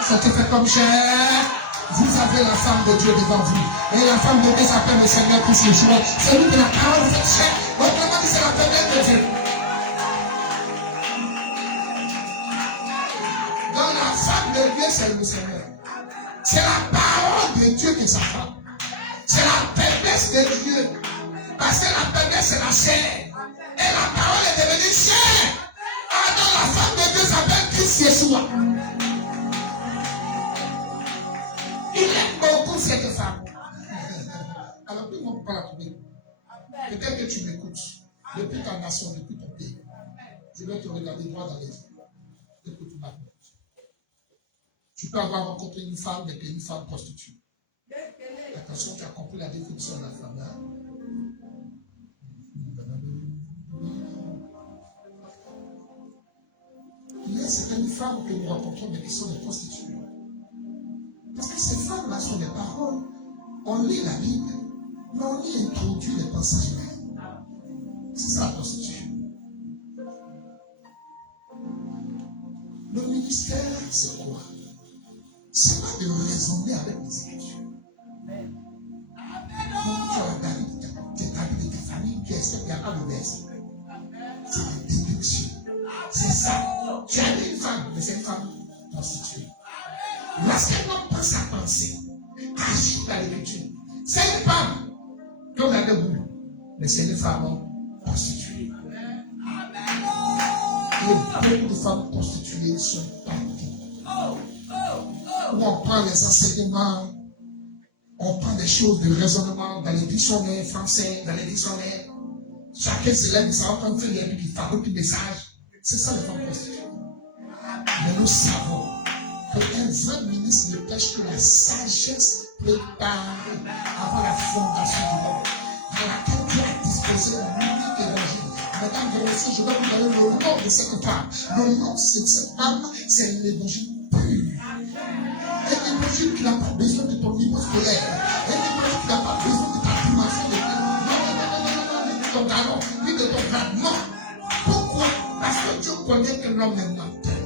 Ça a été fait comme chair. Vous avez la femme de Dieu devant vous. Et la femme de Dieu s'appelle le Seigneur Christ Yeshua. C'est lui qui a la parole faite chair. Autrement dit, c'est la faiblesse de Dieu. prostituée, c'est le Seigneur. C'est la parole de Dieu qui s'affronte. C'est la faiblesse de Dieu. Parce que la faiblesse, c'est la chair. Et la parole est devenue chair. Alors la femme de Dieu s'appelle Christ Yeshua. Il aime beaucoup cette femme. Alors, tout le monde parle à toi. Peut-être que tu m'écoutes. Depuis ta nation, depuis ton pays. Je vais te regarder droit dans les yeux. Écoute-moi. Tu peux avoir rencontré une femme, mais une femme prostituée. Attention, tu as compris la définition de la femme. Hein? Il y a certaines femmes que nous rencontrons, mais qui sont des prostituées. Parce que ces femmes-là sont des paroles. On lit la Bible, mais on y introduit les passages là. C'est ça la prostitution. Le ministère, c'est quoi? C'est pas de raisonner avec les Écritures. Quand tu as regardé ta famille, tu espères qu'il n'y a pas de baisse. C'est des déductions. C'est ça. Tu as vu une femme, mais c'est une femme prostituée. Lorsqu'un homme pense à penser, agir dans l'écriture, c'est une femme qui a des boules, mais c'est une femme prostituée. Et beaucoup de femmes prostituées sont partout. Où on prend les enseignements, on prend des choses de raisonnement dans les dictionnaires français, dans les dictionnaires. Chacun se lève, ça va prendre faire les qui fabrique des messages. C'est ça les femmes prostituées. Mais nous savons qu'un vrai ministre ne prêche que la sagesse préparée avant la fondation du monde, dans laquelle Dieu a disposé l'unique évangile. Mesdames et messieurs, je vais vous donner le nom de cette femme. Le nom de cette femme, c'est l'évangile pur. Un évangile qui n'a pas besoin de ton niveau scolaire. Un évangile qui n'a pas besoin de ta dimension de ton talent, ni de ton grade. Non. Pourquoi? Parce que Dieu connaît que l'homme est menteur.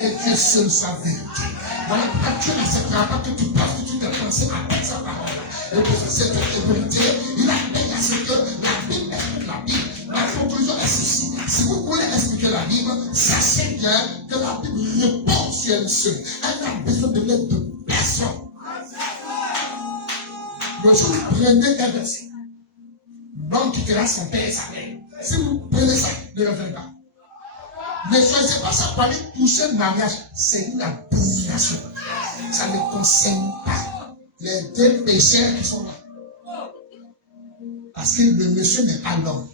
Et Dieu seul sa vérité. Voilà pourquoi Dieu n'acceptera pas que tu prostitues tes pensées avec sa parole. Et pour cette vérité, il a veillé à ce que la Bible explique la Bible. La conclusion est ceci. Si vous voulez expliquer la Bible, sachez bien que la Bible répond sur elle seule. Elle n'a besoin de l'aide de personne. Le jour où vous prenez un verset, l'homme quittera son père et sa mère. Si vous prenez ça, ne le revenez pas. Ne choisissez pas ça pour aller toucher le mariage. C'est une abomination. Ça ne concerne pas les deux pécheurs qui sont là. Parce que le monsieur n'est pas l'homme.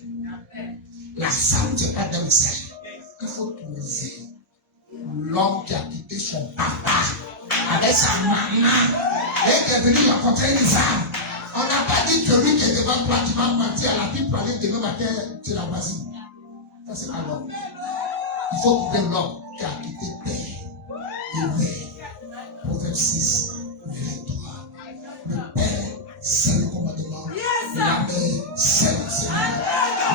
La femme n'est pas dans le message. Il faut trouver l'homme qui a quitté son papa avec sa maman et qui est venu rencontrer une femme. On n'a pas dit que lui qui est devant toi, tu vas partir à la Bible pour aller demain matin chez la voisine. Ça, c'est pas l'homme. Il faut trouver l'homme qui a quitté père et mère. Proverbe 6, verset 3. Le père, c'est le commandement. La mère, c'est l'enseignement.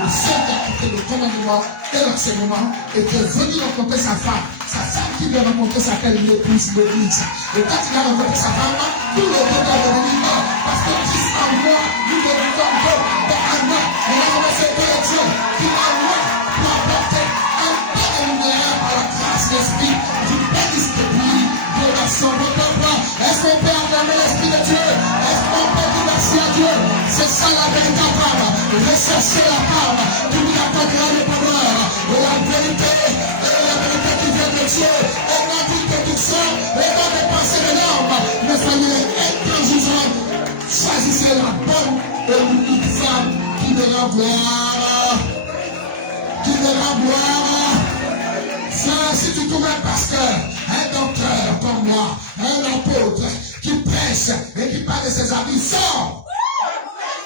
Le seul qui a quitté le commandement et l'enseignement et qui est venu rencontrer sa femme. Sa femme qui vient rencontrer s'appelle l'épouse l'église. Et quand il a rencontré sa femme, tout le monde a devenu mort. Parce que 10 en moi, nous ne vivons que dans un an. Mais là, on sait que Dieu qui en moi pour apporter un peu de lumière par la grâce de l'esprit du Père distribué de la son de ton plan. Est-ce qu'on peut acclamer l'esprit de Dieu? Est-ce qu'on peut dire merci à Dieu? C'est ça la véritable femme. Recherchez la femme qui vous apportera le bonheur. Et la vérité qui vient de Dieu. Et non d'une prédiction. Et non des pensées de l'homme. Mais soyez intransigeants. Choisissez la bonne et unique femme qui verra gloire. Qui verra gloire. Ça, si tu trouves un pasteur, un docteur comme moi, un apôtre qui prêche et qui parle de ses amis, sors.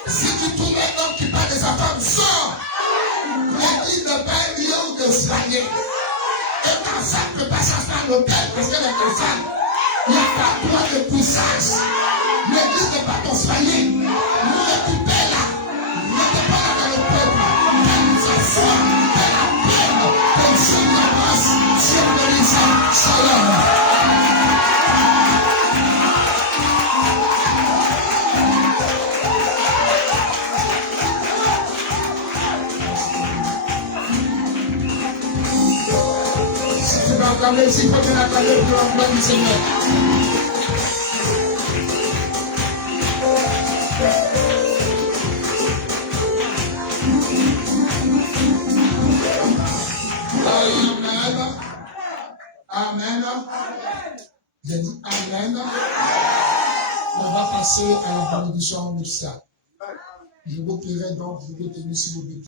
Si tu trouves un homme qui parle de sa femme, sors. L'église n'est pas un lieu où de soigner. Et ta femme ne peut pas s'asseoir à l'hôtel parce qu'elle est ton femme. Il n'y a pas droit de poussage. L'église n'est pas ton foyer. Nous récupère là. Ne t'es pas là dans le peuple. Elle nous a foi. Elle a peine. Comme je l'embrasse. Sur l'horizon. Shalom. s'il faut bien acclamer pour la gloire du Seigneur. Amen. Amen. J'ai dit Amen. On va passer à la bénédiction nuptiale. Je vous prierai donc, vous retenir si vous voulez.